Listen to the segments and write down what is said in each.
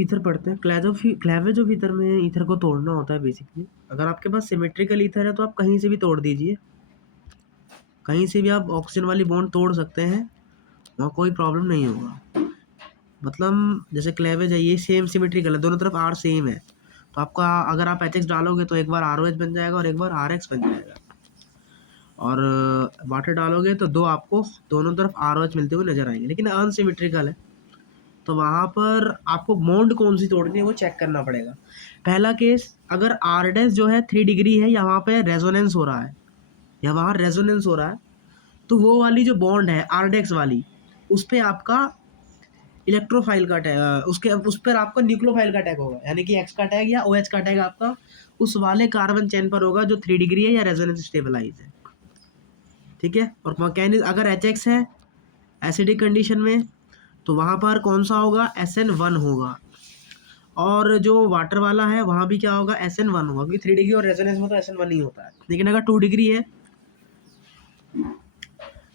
Of ether पढ़ते हैं। Cleavage of ether में ईथर को तोड़ना होता है बेसिकली। अगर आपके पास सिमेट्रिकल ईथर है तो आप कहीं से भी तोड़ दीजिए, कहीं से भी आप ऑक्सीजन वाली बॉन्ड तोड़ सकते हैं, वहाँ कोई प्रॉब्लम नहीं होगा। मतलब जैसे क्लैवेज है, ये सेम सिमेट्रिकल है, दोनों तरफ आर सेम है, तो आपका अगर आप एच डालोगे तो एक बार आर OH बन जाएगा और एक बार आर एक्स बन जाएगा। और वाटर डालोगे तो दो आपको दोनों तरफ आर OH मिलते हुए नजर आएंगे, लेकिन अनसिमेट्रिकल है तो वहाँ पर आपको बॉन्ड कौन सी तोड़नी है वो चेक करना पड़ेगा। पहला केस, अगर आर डैश जो है 3 डिग्री है या वहाँ पे रेजोनेंस हो रहा है या वहाँ रेजोनेंस हो रहा है, तो वो वाली जो बॉन्ड है आर डेक्स वाली, उस पर आपका इलेक्ट्रोफाइल का टैग, उसके उस पर आपका न्यूक्लियोफाइल का टैग होगा, यानी कि एक्स का टैग या OH का टैग आपका उस वाले कार्बन चेन पर होगा जो 3 डिग्री है या रेजोनेंस स्टेबलाइज है। ठीक है। और मैकेनिज्म, अगर HX है एसिडिक कंडीशन में तो वहाँ पर कौन सा होगा, SN1 होगा। और जो वाटर वाला है वहाँ भी क्या होगा, SN1 होगा, क्योंकि 3 डिग्री और रेजोनेंस में तो SN1 ही होता है। लेकिन अगर 2 डिग्री है,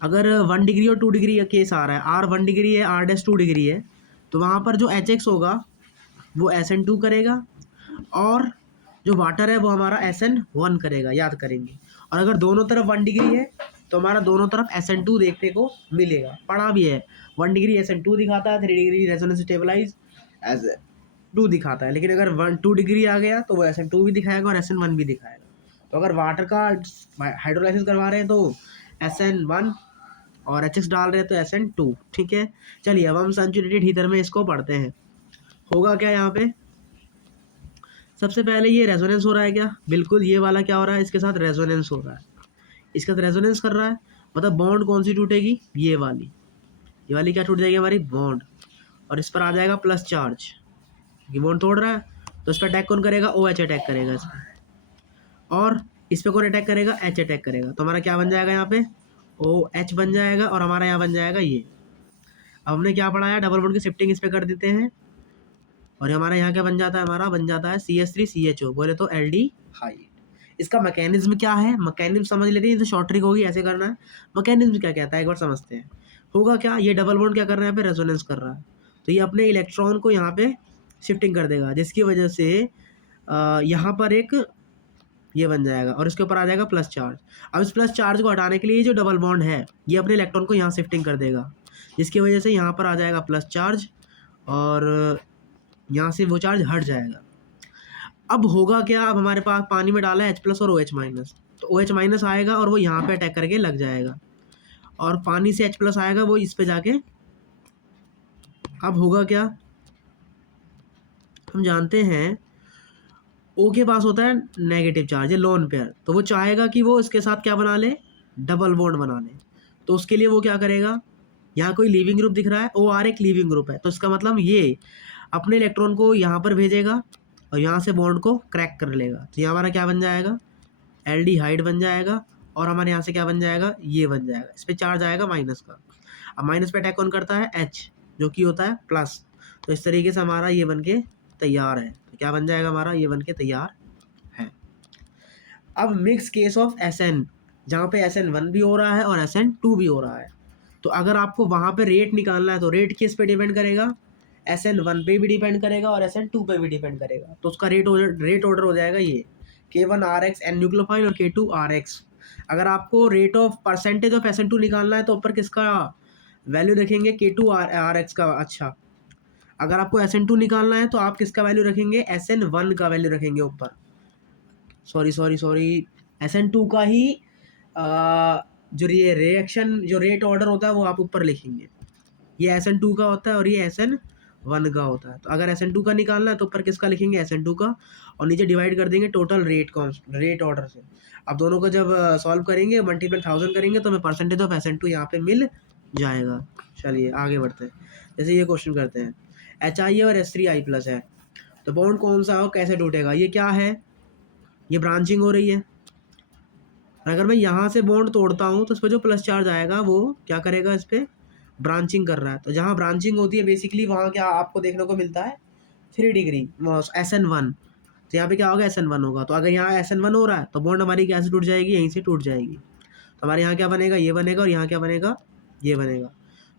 अगर 1 डिग्री और 2 डिग्री का केस आ रहा है, R 1 डिग्री है, R डैश 2 डिग्री है, तो वहाँ पर जो HX होगा वो SN2 करेगा और जो वाटर है वो हमारा SN1 करेगा, याद करेंगे। और अगर दोनों तरफ 1 डिग्री है तो हमारा दोनों तरफ SN2 देखने को मिलेगा, पढ़ा भी है। 1 डिग्री SN2 दिखाता है, 3 डिग्री रेजोनेंस स्टेबलाइज SN2 दिखाता है। लेकिन अगर 2 डिग्री आ गया तो वो SN2 भी दिखाएगा और SN1 भी दिखाएगा। तो अगर वाटर का हाइड्रोलाइसिस करवा रहे हैं तो SN1 और HX डाल रहे हैं तो SN2। ठीक है। चलिए अब हम सैचुरेटेड हीटर में इसको पढ़ते हैं। होगा क्या यहाँ पे, सबसे पहले ये रेजोनेंस हो रहा है क्या, बिल्कुल। ये वाला क्या हो रहा है, इसके साथ रेजोनेंस हो रहा है, इसके साथ रेजोनेंस कर रहा है, मतलब बॉन्ड कौन सी टूटेगी, ये वाली क्या टूट जाएगी, हमारी बॉन्ड। और इस पर आ जाएगा प्लस चार्ज, ये बॉन्ड तोड़ रहा है तो इस पर अटैक कौन करेगा, OH अटैक करेगा इस पर। और इस पर कौन अटैक करेगा, H अटैक करेगा। तो हमारा क्या बन जाएगा यहाँ पे, OH बन जाएगा और हमारा यहाँ बन जाएगा ये। अब हमने क्या पढ़ाया, डबल बॉन्ड की शिफ्टिंग इस पर कर देते हैं और हमारा यहाँ क्या बन जाता है, हमारा बन जाता है CH3CHO, बोले तो एल्डिहाइड। इसका मैकेनिज्म क्या है, मैकेनिज्म समझ लेते हैं, तो शॉर्ट ट्रिक होगी, ऐसे करना है। मैकेनिज्म क्या कहता है एक बार समझते हैं। होगा क्या, ये डबल बॉन्ड क्या कर रहा है, यहाँ पे रेजोनेंस कर रहा है, तो ये अपने इलेक्ट्रॉन को यहाँ पे शिफ्टिंग कर देगा, जिसकी वजह से यहाँ पर एक ये बन जाएगा और इसके ऊपर आ जाएगा प्लस चार्ज। अब इस प्लस चार्ज को हटाने के लिए जो डबल बॉन्ड है ये अपने इलेक्ट्रॉन को यहाँ शिफ्टिंग कर देगा, जिसकी वजह से यहाँ पर आ जाएगा प्लस चार्ज और यहाँ से वो चार्ज हट जाएगा। अब होगा क्या, अब हमारे पास पानी में डाला है H+ और OH-, तो OH- आएगा और वो यहाँ पे अटैक करके लग जाएगा और पानी से H+ आएगा वो इस पे जाके। अब होगा क्या, हम जानते हैं O के पास होता है नेगेटिव चार्ज है, लोन पेयर, तो वो चाहेगा कि वो इसके साथ क्या बना ले, डबल बॉन्ड बना ले। तो उसके लिए वो क्या करेगा, यहाँ कोई लीविंग ग्रुप दिख रहा है, OR एक लीविंग ग्रुप है, तो इसका मतलब ये अपने इलेक्ट्रॉन को यहाँ पर भेजेगा और यहाँ से बॉन्ड को क्रैक कर लेगा। तो ये हमारा क्या बन जाएगा, एल्डिहाइड बन जाएगा और हमारे यहाँ से क्या बन जाएगा, ये बन जाएगा। इस पर चार्ज आएगा माइनस का, अब माइनस पे अटैक कौन करता है, H, जो कि होता है प्लस। तो इस तरीके से हमारा ये बन के तैयार है। तो क्या बन जाएगा हमारा, ये बन के तैयार है। अब मिक्स केस ऑफ SN, जहाँ पे SN1 भी हो रहा है और SN2 भी हो रहा है, तो अगर आपको वहाँ पे रेट निकालना है तो रेट किस पे डिपेंड करेगा, SN1 पे भी डिपेंड करेगा और SN2 पे भी डिपेंड करेगा। तो उसका रेट ऑर्डर हो जाएगा ये K1 RX N न्यूक्लियोफाइल और K2 RX। अगर आपको rate of percentage of SN2 निकालना है तो ऊपर किसका वैल्यू रखेंगे, K2 RX का। अच्छा, अगर आपको SN2 निकालना है तो आप किसका वैल्यू रखेंगे, SN1 का वैल्यू रखेंगे ऊपर। सॉरी SN2 का ही जो ये रिएक्शन जो रेट ऑर्डर होता है वो आप ऊपर लिखेंगे। ये SN2 का होता है और ये SN1 का होता है। तो अगर SN2 का निकालना है तो ऊपर किसका लिखेंगे, SN2 का, और नीचे डिवाइड कर देंगे टोटल रेट ऑर्डर से। अब दोनों को जब सॉल्व करेंगे, मल्टीपल 1000 करेंगे तो हमें परसेंटेज ऑफ SN2 यहाँ पे मिल जाएगा। चलिए आगे बढ़ते हैं। जैसे ये क्वेश्चन करते हैं, HI और H3I+ है, तो बॉन्ड कौन सा हो, कैसे टूटेगा, ये क्या है, ये ब्रांचिंग हो रही है। अगर मैं यहाँ से बॉन्ड तोड़ता हूँ तो इस पर जो प्लस चार्ज आएगा वो क्या करेगा, इस पर ब्रांचिंग कर रहा है। तो जहाँ ब्रांचिंग होती है बेसिकली वहाँ क्या आपको देखने को मिलता है, 3 डिग्री SN1। तो यहाँ पे क्या होगा, SN1 होगा। तो अगर यहाँ SN1 हो रहा है तो बॉन्ड हमारी कैसे टूट जाएगी, यहीं से टूट जाएगी। तो हमारे यहाँ क्या बनेगा, ये बनेगा और यहाँ क्या बनेगा, ये बनेगा।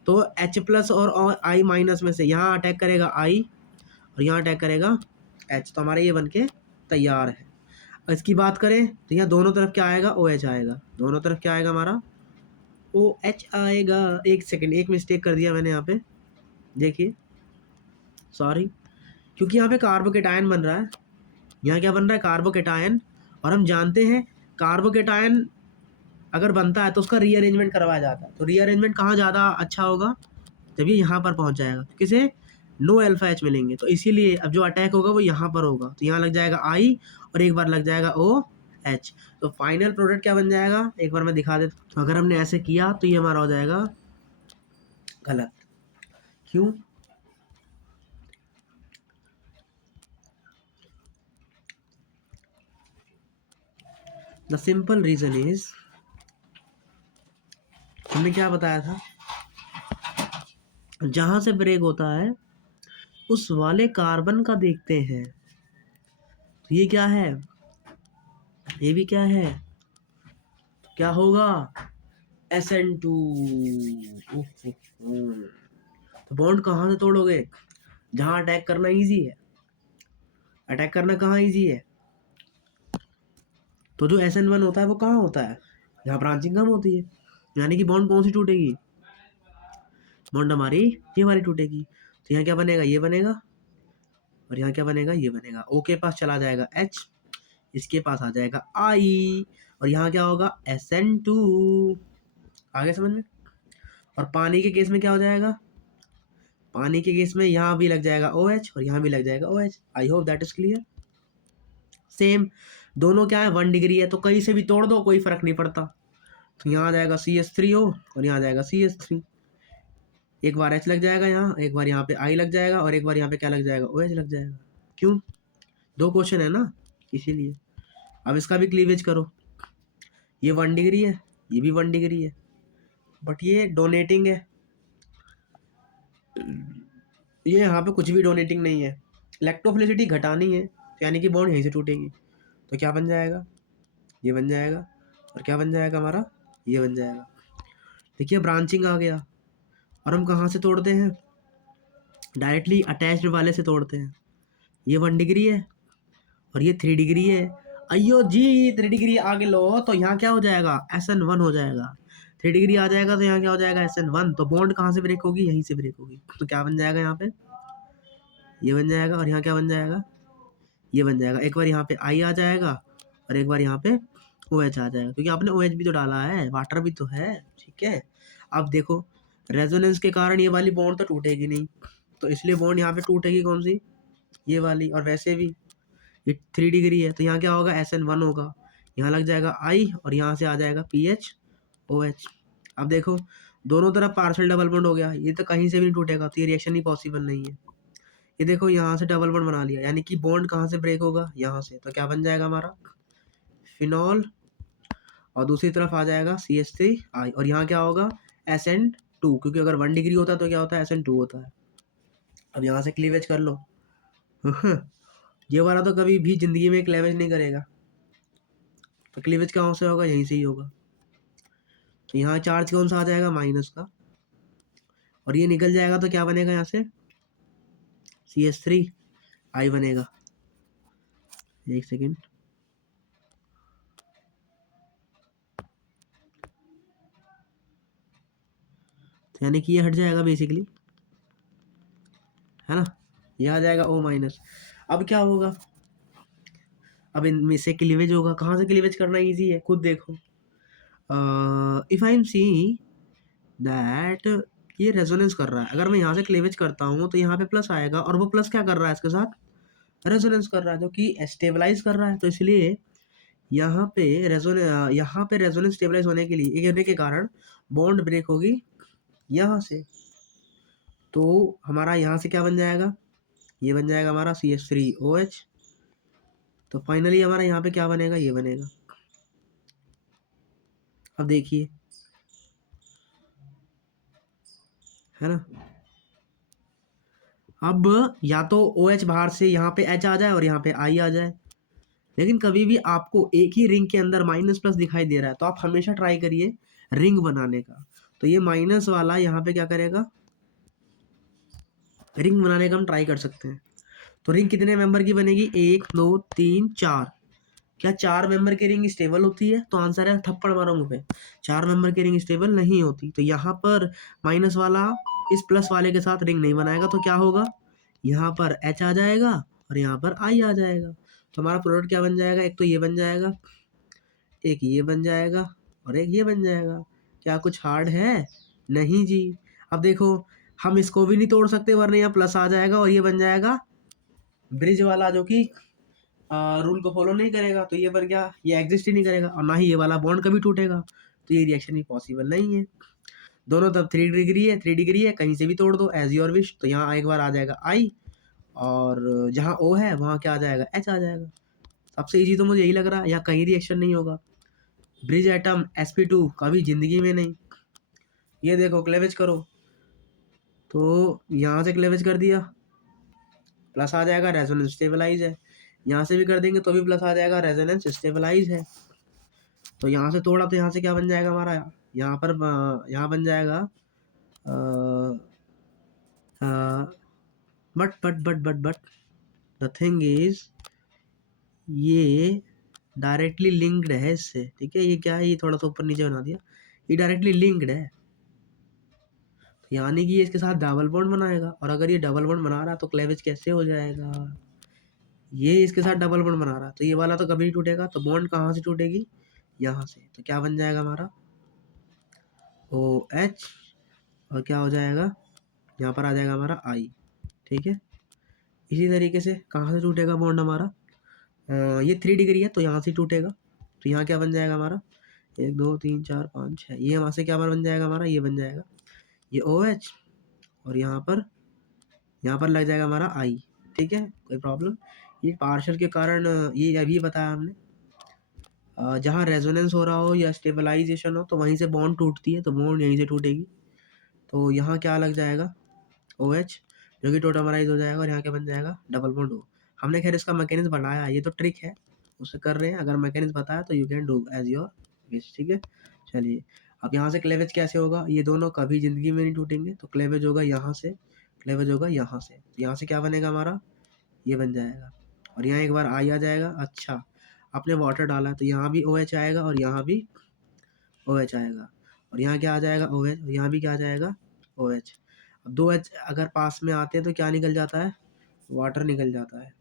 तो H+ और I- में से यहाँ अटैक करेगा I और यहाँ अटैक करेगा H, तो हमारा ये बन के तैयार है। इसकी बात करें तो यहाँ दोनों तरफ क्या आएगा, OH आएगा, दोनों तरफ क्या आएगा हमारा OH आएगा। एक सेकेंड, एक मिस्टेक कर दिया मैंने यहाँ पे, देखिए सॉरी, क्योंकि यहाँ पे कार्बोकेटायन बन रहा है, यहाँ क्या बन रहा है कार्बोकेटायन, और हम जानते हैं कार्बोकेटायन अगर बनता है तो उसका रीअरेंजमेंट करवाया जाता है। तो रीअरेंजमेंट कहाँ ज़्यादा अच्छा होगा, जब ये यहाँ पर पहुँच जाएगा किसे, नो अल्फा H मिलेंगे, तो इसीलिए अब जो अटैक होगा वो यहाँ पर होगा, तो यहाँ लग जाएगा I और एक बार लग जाएगा OH। तो फाइनल प्रोडक्ट क्या बन जाएगा, एक बार मैं दिखा देता हूँ। तो अगर हमने ऐसे किया तो ये हमारा हो जाएगा गलत, क्यों, द सिंपल रीजन इज, हमने क्या बताया था, जहां से ब्रेक होता है उस वाले कार्बन का देखते हैं, तो ये क्या है, ये भी क्या है, क्या होगा SN2। तो बॉन्ड कहाँ से तोड़ोगे, जहां अटैक करना इजी है, अटैक करना कहाँ इजी है, तो जो SN1 होता है वो कहाँ होता है, जहाँ ब्रांचिंग कम होती है, यानी कि बॉन्ड कौन सी टूटेगी, बॉन्ड हमारी ये वाली टूटेगी। तो यहाँ क्या बनेगा, ये बनेगा, और यहाँ क्या बनेगा, ये बनेगा, O के पास चला जाएगा H, इसके पास आ जाएगा I, और यहाँ क्या होगा SN2, आगे समझ में। और पानी के केस में क्या हो जाएगा, पानी के केस में यहाँ भी लग जाएगा OH और यहाँ भी लग जाएगा OH। I hope that is clear. Same दोनों क्या है 1 डिग्री है, तो कहीं से भी तोड़ दो कोई फर्क नहीं पड़ता। तो यहाँ आ जाएगा CH3O और यहाँ आ जाएगा CH3, एक बार H लग जाएगा यहाँ, एक बार यहाँ पे I लग जाएगा, और एक बार यहाँ पे क्या लग जाएगा OH लग जाएगा। क्यों, 2 क्वेश्चन है ना, इसीलिए। अब इसका भी क्लीवेज करो, ये 1 डिग्री है, ये भी 1 डिग्री है, बट ये डोनेटिंग है, ये यहाँ पे कुछ भी डोनेटिंग नहीं है, इलेक्ट्रोफिलिसिटी घटानी है, तो यानी कि बॉन्ड यहीं से टूटेगी, तो क्या बन जाएगा, ये बन जाएगा, और क्या बन जाएगा हमारा, ये बन जाएगा। देखिए ब्रांचिंग आ गया, और हम कहाँ से तोड़ते हैं, डायरेक्टली अटैच्ड वाले से तोड़ते हैं। ये 1 डिग्री है और ये 3 डिग्री है, अयो जी 3 डिग्री आगे लो, तो यहाँ क्या हो जाएगा SN1 हो जाएगा, 3 डिग्री आ जाएगा तो यहाँ क्या हो जाएगा SN1, तो बॉन्ड कहाँ से ब्रेक होगी, यहीं से ब्रेक होगी, तो क्या बन जाएगा यहाँ पे, ये बन जाएगा, और यहाँ क्या बन जाएगा, ये बन जाएगा। एक बार यहाँ पे I आ जाएगा और एक बार यहाँ पे OH आ जाएगा, क्योंकि आपने OH भी तो डाला है, वाटर भी तो है, ठीक है। अब देखो रेजोनेंस के कारण ये वाली बॉन्ड तो टूटेगी नहीं, तो इसलिए बॉन्ड यहाँ पे टूटेगी कौन सी, ये वाली, और वैसे भी ये 3 डिग्री है, तो यहाँ क्या होगा SN1 होगा, यहाँ लग जाएगा I और यहाँ से आ जाएगा PHOH। अब देखो दोनों तरफ पार्शियल डबल बॉन्ड हो गया, ये तो कहीं से भी नहीं टूटेगा, तो ये रिएक्शन ही पॉसिबल नहीं है। ये देखो यहाँ से डबल बॉन्ड बना लिया, यानी कि बॉन्ड कहाँ से ब्रेक होगा, यहाँ से, तो क्या बन जाएगा हमारा फिनॉल, और दूसरी तरफ आ जाएगा CH3I, और यहाँ क्या होगा SN2, क्योंकि अगर 1 डिग्री होता है तो क्या होता है SN2 होता है। अब यहाँ से क्लीवेज कर लो ये वाला तो कभी भी जिंदगी में क्लीवेज नहीं करेगा, तो क्लीवेज कहाँ से होगा, यहीं से ही होगा। तो यहाँ चार्ज कौन सा आ जाएगा, माइनस का, और ये निकल जाएगा तो क्या बनेगा यहाँ से CH3I बनेगा। एक सेकेंड, तो यानी कि ये हट जाएगा बेसिकली, है ना, ये आ जाएगा O-। अब क्या होगा, अब इनमें से क्लीवेज होगा, कहाँ से क्लीवेज करना इजी है खुद देखो। If I am see that ये रेजोनेंस कर रहा है, अगर मैं यहाँ से क्लीवेज करता हूँ तो यहाँ पे प्लस आएगा, और वो प्लस क्या कर रहा है इसके साथ, रेजोनेंस कर रहा है, जो कि स्टेबलाइज कर रहा है, तो इसलिए यहाँ पे रेजोनेंस स्टेबलाइज होने के लिए होने के कारण बॉन्ड ब्रेक होगी यहाँ से, तो हमारा यहाँ से क्या बन जाएगा, ये बन जाएगा हमारा CH3OH। तो फाइनली हमारा यहाँ पे क्या बनेगा, ये बनेगा। अब देखिए, है ना, अब या तो OH बाहर से यहाँ पे H आ जाए और यहाँ पे I आ जाए, लेकिन कभी भी आपको एक ही रिंग के अंदर माइनस प्लस दिखाई दे रहा है, तो आप हमेशा ट्राई करिए रिंग बनाने का। तो ये माइनस वाला यहाँ पे क्या करेगा, रिंग बनाने का हम ट्राई कर सकते हैं। तो रिंग कितने मेंबर की बनेगी? 1 2 3 4। क्या 4 मेंबर की रिंग स्टेबल होती है? तो आंसर है थप्पड़ मारो मुंह पे, 4 मेंबर की रिंग स्टेबल नहीं होती। तो यहाँ पर माइनस वाला इस प्लस वाले के साथ रिंग नहीं बनाएगा, तो क्या होगा? यहाँ पर H आ जाएगा और यहाँ पर I आ जाएगा। तो हमारा प्रोडक्ट क्या बन जाएगा? एक तो ये बन जाएगा, एक ये बन जाएगा और एक ये बन जाएगा। क्या कुछ हार्ड है? नहीं जी। अब देखो, हम इसको भी नहीं तोड़ सकते, वरना यहाँ प्लस आ जाएगा और ये बन जाएगा ब्रिज वाला, जो कि रूल को फॉलो नहीं करेगा। तो ये बन गया, ये एग्जिस्ट ही नहीं करेगा, और ना ही ये वाला बॉन्ड कभी टूटेगा। तो ये रिएक्शन भी पॉसिबल नहीं है। दोनों तरफ 3 डिग्री है, 3 डिग्री है, कहीं से भी तोड़ दो एज योर विश। तो यहाँ एक बार आ जाएगा आई, और जहाँ ओ है वहाँ क्या आ जाएगा? एच आ जाएगा। सबसे इजी तो मुझे यही लग रहा है, यहाँ कहीं रिएक्शन नहीं होगा। ब्रिज एटम sp2 कभी जिंदगी में नहीं। ये देखो, क्लेवेज करो, तो यहाँ से क्लेवेज कर दिया, प्लस आ जाएगा, रेजोनेंस स्टेबलाइज है। यहाँ से भी कर देंगे तो भी प्लस आ जाएगा, रेजोनेंस स्टेबलाइज है। तो यहाँ से तोड़ा तो यहाँ से क्या बन जाएगा हमारा? यहाँ पर यहाँ बन जाएगा बट द थिंग इज, ये डायरेक्टली लिंक्ड है इससे, ठीक है। ये क्या है? ये थोड़ा सा ऊपर नीचे बना दिया, ये डायरेक्टली लिंक्ड है, यानी कि ये इसके साथ डबल बॉन्ड बनाएगा। और अगर ये डबल बॉन्ड बना रहा है तो क्लेवेज कैसे हो जाएगा? ये इसके साथ डबल बॉन्ड बना रहा है, तो ये वाला तो कभी नहीं टूटेगा। तो बॉन्ड कहाँ से टूटेगी? यहाँ से। तो क्या बन जाएगा हमारा? OH, और क्या हो जाएगा? यहाँ पर आ जाएगा हमारा I, ठीक है। इसी तरीके से कहाँ से टूटेगा बॉन्ड हमारा? ये 3 डिग्री है तो यहाँ से टूटेगा। तो यहाँ क्या बन जाएगा हमारा? 1 2 3 4 5 6, ये वहाँ से क्या बार बन जाएगा हमारा? ये बन जाएगा ये OH, और यहाँ पर लग जाएगा हमारा I, ठीक है। कोई प्रॉब्लम? ये पार्शल के कारण, ये अभी बताया हमने, जहाँ रेजोनेंस हो रहा हो या स्टेबलाइजेशन हो तो वहीं से बॉन्ड टूटती है, तो बॉन्ड यहीं से टूटेगी। तो यहाँ क्या लग जाएगा? OH, जो कि टोटामराइज हो जाएगा, और यहाँ क्या बन जाएगा? Double bond O। हमने खैर इसका मैकेनिज्म बनाया, ये तो ट्रिक है, उससे कर रहे हैं। अगर मैकेनिज्म बताया तो you can do as your wish, ठीक है। चलिए, अब यहाँ से क्लेवेज कैसे होगा? ये दोनों कभी जिंदगी में नहीं टूटेंगे, तो क्लेवेज होगा यहाँ से, क्लेवेज होगा यहाँ से। तो यहाँ से क्या बनेगा हमारा? ये बन जाएगा, और यहाँ एक बार आई आ जाएगा। अच्छा, आपने वाटर डाला तो यहाँ भी OH आएगा और यहाँ भी OH आएगा, और यहाँ क्या आ जाएगा? OH, और यहाँ भी क्या आ जाएगा? OH। अब 2H अगर पास में आते हैं तो क्या निकल जाता है? वाटर निकल जाता है।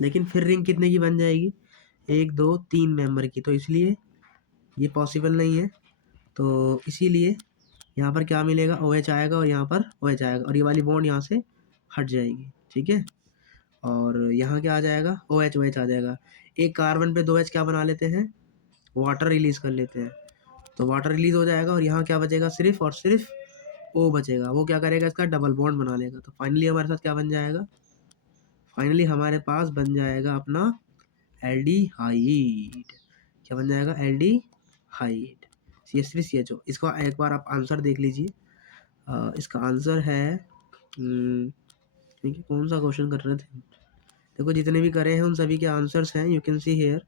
लेकिन फिर रिंग कितने की बन जाएगी? 1 2 3 मेंबर की, तो इसलिए ये पॉसिबल नहीं है। तो इसीलिए यहाँ पर क्या मिलेगा? OH आएगा और यहाँ पर OH आएगा, और ये वाली बॉन्ड यहाँ से हट जाएगी, ठीक है। और यहाँ क्या आ जाएगा? OH OH आ जाएगा। एक कार्बन पे 2H क्या बना लेते हैं? वाटर रिलीज कर लेते हैं। तो वाटर रिलीज हो जाएगा, और यहाँ क्या बचेगा? सिर्फ और सिर्फ O बचेगा। वो क्या करेगा? इसका डबल बॉन्ड बना लेगा। तो फाइनली हमारे साथ क्या बन जाएगा? फाइनली हमारे पास बन जाएगा अपना एल्डिहाइड। क्या बन जाएगा? Aldehyde, CH3CHO। इसका एक बार आप आंसर देख लीजिए। इसका आंसर है, ठीक है, कौन सा क्वेश्चन कर रहे थे? देखो, जितने भी करे हैं उन सभी के आंसर्स हैं, यू कैन सी हेयर।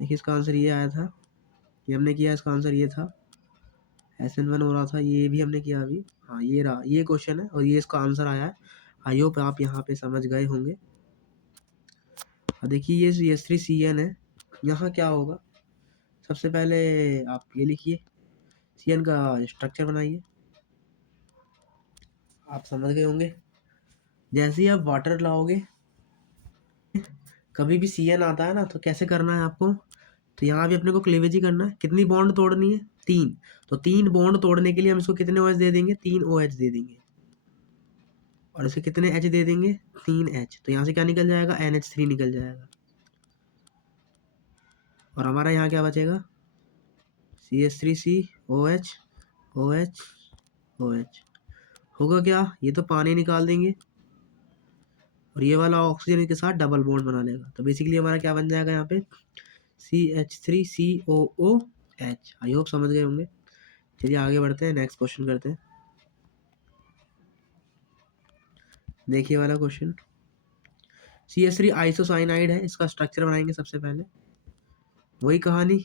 देखिए, इसका आंसर ये आया था, ये हमने किया, इसका आंसर ये था। SN1 हो रहा था, ये भी हमने किया अभी। हाँ, ये रहा, ये क्वेश्चन है और ये इसका आंसर आया है। आई होप आप यहाँ पे समझ गए होंगे। देखिए, ये CH3CN है। यहाँ क्या होगा? सबसे पहले आप ये लिखिए, CN का स्ट्रक्चर बनाइए। आप समझ गए होंगे। जैसे ही आप वाटर लाओगे, कभी भी CN आता है ना, तो कैसे करना है आपको? तो यहाँ भी अपने को क्लेवेज ही करना है। कितनी बॉन्ड तोड़नी है? 3। तो 3 बॉन्ड तोड़ने के लिए हम इसको कितने OH दे देंगे? 3 OH दे देंगे, और इसे कितने H दे देंगे? 3 H। तो यहाँ से क्या निकल जाएगा? NH3 निकल जाएगा, और हमारा यहाँ क्या बचेगा? CH3COH OH OH। होगा क्या? ये तो पानी निकाल देंगे, और ये वाला ऑक्सीजन के साथ डबल बॉन्ड बना लेगा। तो बेसिकली हमारा क्या बन जाएगा यहाँ पे? CH3COOH। आई होप समझ गए होंगे। चलिए आगे बढ़ते हैं, नेक्स्ट क्वेश्चन करते हैं। देखिए वाला क्वेश्चन, CH3 आइसोसाइनाइड है, इसका स्ट्रक्चर बनाएंगे सबसे पहले। वही कहानी।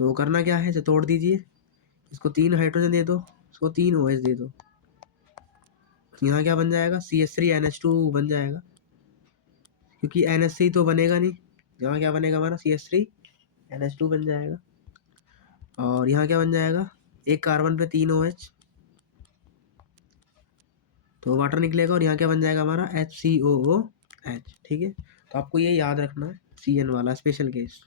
तो करना क्या है? इसे तोड़ दीजिए, इसको 3 हाइड्रोजन दे दो, इसको 3 OH दे दो। यहाँ क्या बन जाएगा, CH3NH2 बन जाएगा, क्योंकि NH3 तो बनेगा नहीं। यहाँ क्या बनेगा हमारा, CH3NH2 बन जाएगा। और यहाँ क्या बन जाएगा, एक कार्बन पे 3 OH, तो वाटर निकलेगा। और यहाँ क्या बन जाएगा हमारा, HCOOH। ठीक है, तो आपको ये याद रखना है, CN वाला स्पेशल केस।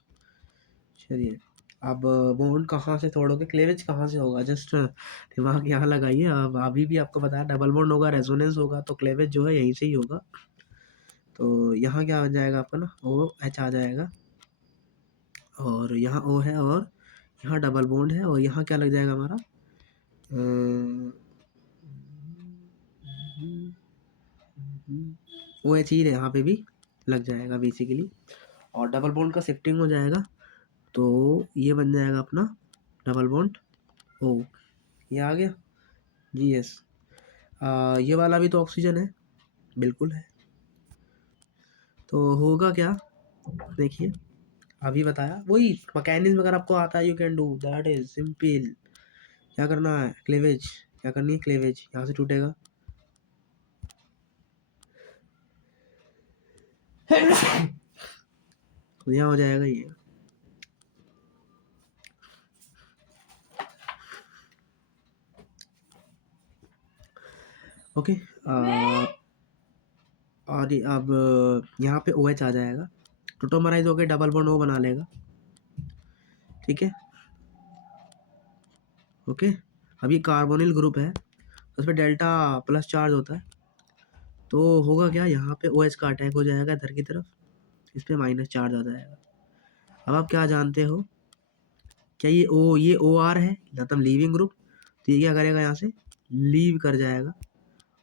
चलिए, अब बॉन्ड कहाँ से तोड़ोगे, क्लेवेज कहाँ से होगा, जस्ट दिमाग यहाँ लगाइए। अब अभी भी आपको बताया डबल बॉन्ड होगा, रेजोनेंस होगा, तो क्लेवेज जो है यहीं से ही होगा। तो यहाँ क्या बन जाएगा आपका ना, OH आ जाएगा, और यहाँ O है, और यहाँ डबल बॉन्ड है, और यहाँ क्या लग जाएगा हमारा, OH ही यहाँ पे भी लग जाएगा बेसिकली, और डबल बॉन्ड का शिफ्टिंग हो जाएगा। तो ये बन जाएगा अपना डबल बॉन्ड O। ये आ गया जी, यस। ये वाला भी तो ऑक्सीजन है, बिल्कुल है। तो होगा क्या, देखिए अभी बताया वही मैकेनिज्म, अगर आपको आता है you can do that, is simple. क्या करना है, क्लेवेज, क्या करनी है, क्लेवेज यहाँ से टूटेगा तो यहाँ हो जाएगा ये। ओके, और अब यहाँ पे OH आ जाएगा, टोटोमराइज होकर डबल बॉन्ड O बना लेगा। ठीक है, ओके। अभी कार्बोनिल ग्रुप है, उस पर डेल्टा प्लस चार्ज होता है, तो होगा क्या, यहाँ पे OH का अटैक हो जाएगा इधर की तरफ, इस पर माइनस चार्ज आ जाएगा। अब आप क्या जानते हो, क्या ये OR है, मतलब लीविंग ग्रुप, तो ये क्या करेगा, यहाँ से लीव कर जाएगा,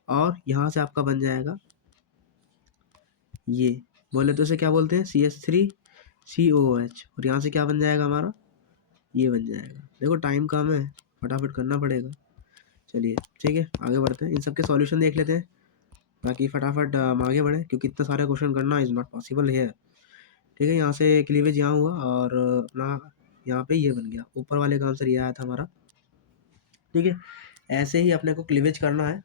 और यहाँ से आपका बन जाएगा ये, बोले तो इसे क्या बोलते हैं, CH3COOH, और यहाँ से क्या बन जाएगा हमारा, ये बन जाएगा। देखो टाइम कम है, फटाफट करना पड़ेगा। चलिए ठीक है, आगे बढ़ते हैं, इन सब के सॉल्यूशन देख लेते हैं, ताकि फटाफट हम आगे बढ़ें, क्योंकि इतना सारे क्वेश्चन करना इज़ नॉट पॉसिबल है। ठीक है, यहाँ से क्लीवेज यहाँ हुआ, और अपना यहाँ पे ये बन गया, ऊपर वाले का आंसर ये आया था हमारा। ठीक है, ऐसे ही अपने को क्लीवेज करना है,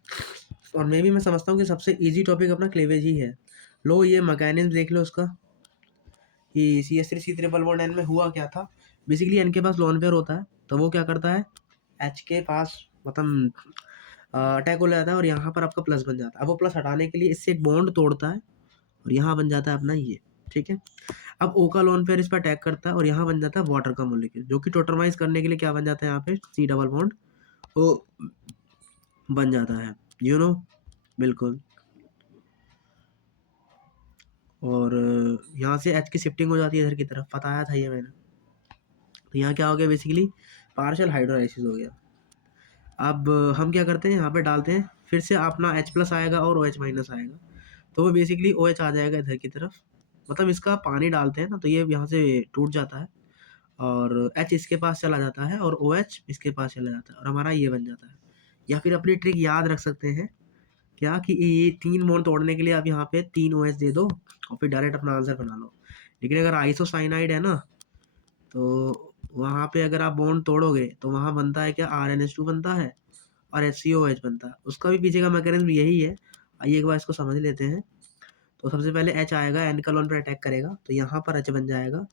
और मैं समझता हूँ कि सबसे इजी टॉपिक अपना क्लीवेज ही है। लो ये मैकेनिज्म देख लो उसका, कि CH3 ट्रिपल बॉन्ड N में हुआ क्या था। बेसिकली N के पास लोन पेयर होता है, तो वो क्या करता है, H के पास मतलब अटैक हो जाता है, और यहाँ पर आपका प्लस बन जाता है। अब वो प्लस हटाने के लिए इससे एक बॉन्ड तोड़ता है, और यहाँ बन जाता है अपना ये। ठीक है, अब O का लोन पेयर इस पर अटैक करता है, और यहाँ बन जाता है वाटर का मोलिक्यूल, जो कि टोटरमाइज करने के लिए क्या बन जाता है, यहाँ पे C डबल बॉन्ड O बन जाता है, बिल्कुल। और यहाँ से H की शिफ्टिंग हो जाती है इधर की तरफ, बताया था ये मैंने। तो यहाँ क्या हो गया, बेसिकली पार्शियल हाइड्रोलाइसिस हो गया। अब हम क्या करते हैं, यहाँ पे डालते हैं, फिर से अपना H+ आएगा और OH- आएगा, तो वो बेसिकली OH आ जाएगा इधर की तरफ, मतलब इसका पानी डालते हैं ना, तो ये यहाँ से टूट जाता है, और H इसके पास चला जाता है, और OH इसके पास चला जाता है, और हमारा ये बन जाता है। या फिर अपनी ट्रिक याद रख सकते हैं क्या, कि ये 3 बॉन्ड तोड़ने के लिए आप यहाँ पे 3 OH दे दो, और फिर डायरेक्ट अपना आंसर बना लो। लेकिन अगर आइसोसाइनाइड है ना, तो वहाँ पे अगर आप बॉन्ड तोड़ोगे, तो वहाँ बनता है क्या, RNH2 बनता है, और HCOH बनता है। उसका भी पीछे का मैकेनिज्म यही है, आइए एक बार इसको समझ लेते हैं। तो सबसे पहले H आएगा, N का लोन पर अटैक करेगा, तो यहाँ पर H बन जाएगा,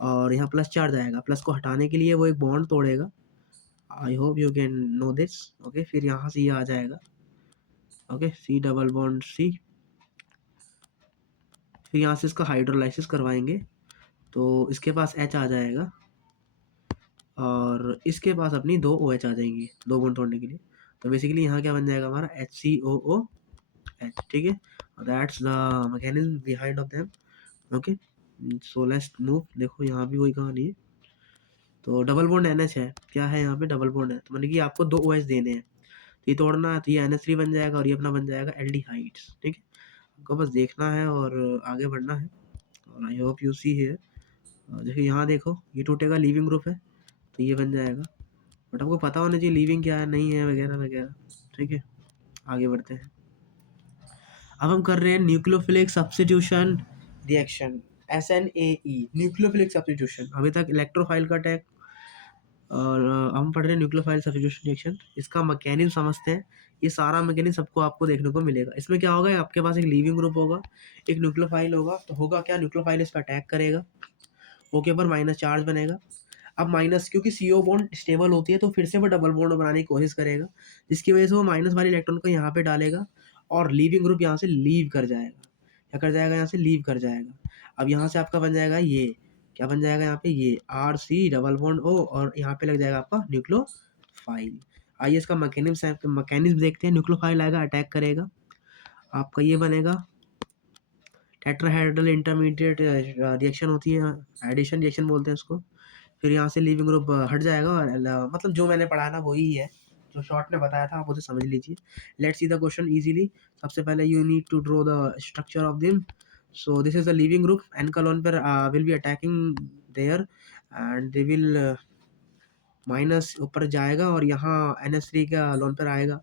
और यहाँ प्लस चार्ज आएगा, प्लस को हटाने के लिए वो एक बॉन्ड तोड़ेगा। I hope you can know this. Okay, फिर यहाँ से ये आ जाएगा, okay, C double bond C, फिर यहाँ से इसका हाइड्रोलाइसिस करवाएंगे, तो इसके पास H आ जाएगा, और इसके पास अपनी 2 OH आ जाएंगी, 2 बॉन्ड तोड़ने के लिए। तो बेसिकली यहाँ क्या बन जाएगा हमारा, HCOOH। ठीक है, that's the mechanism behind of them. Okay, so let's move. देखो यहाँ भी वही कहानी है, तो डबल बॉन्ड NH है, क्या है यहाँ पे, डबल बॉन्ड है, तो मतलब कि आपको 2 OH देने हैं, तो ये तोड़ना है, तो ये NH3 बन जाएगा, और ये अपना बन जाएगा एल्डिहाइड्स। ठीक है, आपको बस देखना है और आगे बढ़ना है, और आई होप यू सी है। देखिए यहाँ देखो, ये टूटेगा, लीविंग ग्रुप है, तो ये बन जाएगा, बट आपको पता होना चाहिए लीविंग क्या है, नहीं है, वगैरह वगैरह। ठीक है, आगे बढ़ते हैं। अब हम कर रहे हैं nucleophilic substitution reaction, SNAE, nucleophilic substitution. अभी तक इलेक्ट्रोफाइल का टैग, और हम पढ़ रहे हैं न्यूक्लियोफाइल सब्स्टिट्यूशन रिएक्शन। इसका मैकेनिज्म समझते हैं, ये सारा मैकेनिज्म सबको आपको देखने को मिलेगा। इसमें क्या होगा, आपके पास एक लीविंग ग्रुप होगा, एक न्यूक्लियोफाइल होगा, तो होगा क्या, न्यूक्लियोफाइल इस पर अटैक करेगा, ओके पर माइनस चार्ज बनेगा। अब माइनस, क्योंकि CO बॉन्ड स्टेबल होती है तो फिर से वो डबल बॉन्ड बनाने की कोशिश करेगा, जिसकी वजह से वो माइनस वाले इलेक्ट्रॉन को यहाँ पे डालेगा और लीविंग ग्रुप यहाँ से लीव कर जाएगा। क्या कर जाएगा, यहाँ से लीव कर जाएगा। अब यहाँ से आपका बन जाएगा ये, क्या बन जाएगा यहाँ पे, ये RC डबल बॉन्ड O और यहाँ पे लग जाएगा आपका न्यूक्लियोफाइल। आइए इसका मैकेनिज्म देखते हैं। न्यूक्लियोफाइल आएगा, अटैक करेगा, आपका ये बनेगा टेट्राहेड्रल इंटरमीडिएट रिएक्शन होती है, एडिशन रिएक्शन बोलते हैं उसको। फिर यहाँ से लीविंग ग्रुप हट जाएगा और मतलब जो मैंने पढ़ा ना वही है, जो शॉर्ट में बताया था आप उसे समझ लीजिए। Let's see the question easily. सबसे पहले you need to draw the structure of them. So this is the leaving group, N का lone pair will be attacking there and they will minus ऊपर जाएगा और यहाँ NH3 का lone पर आएगा,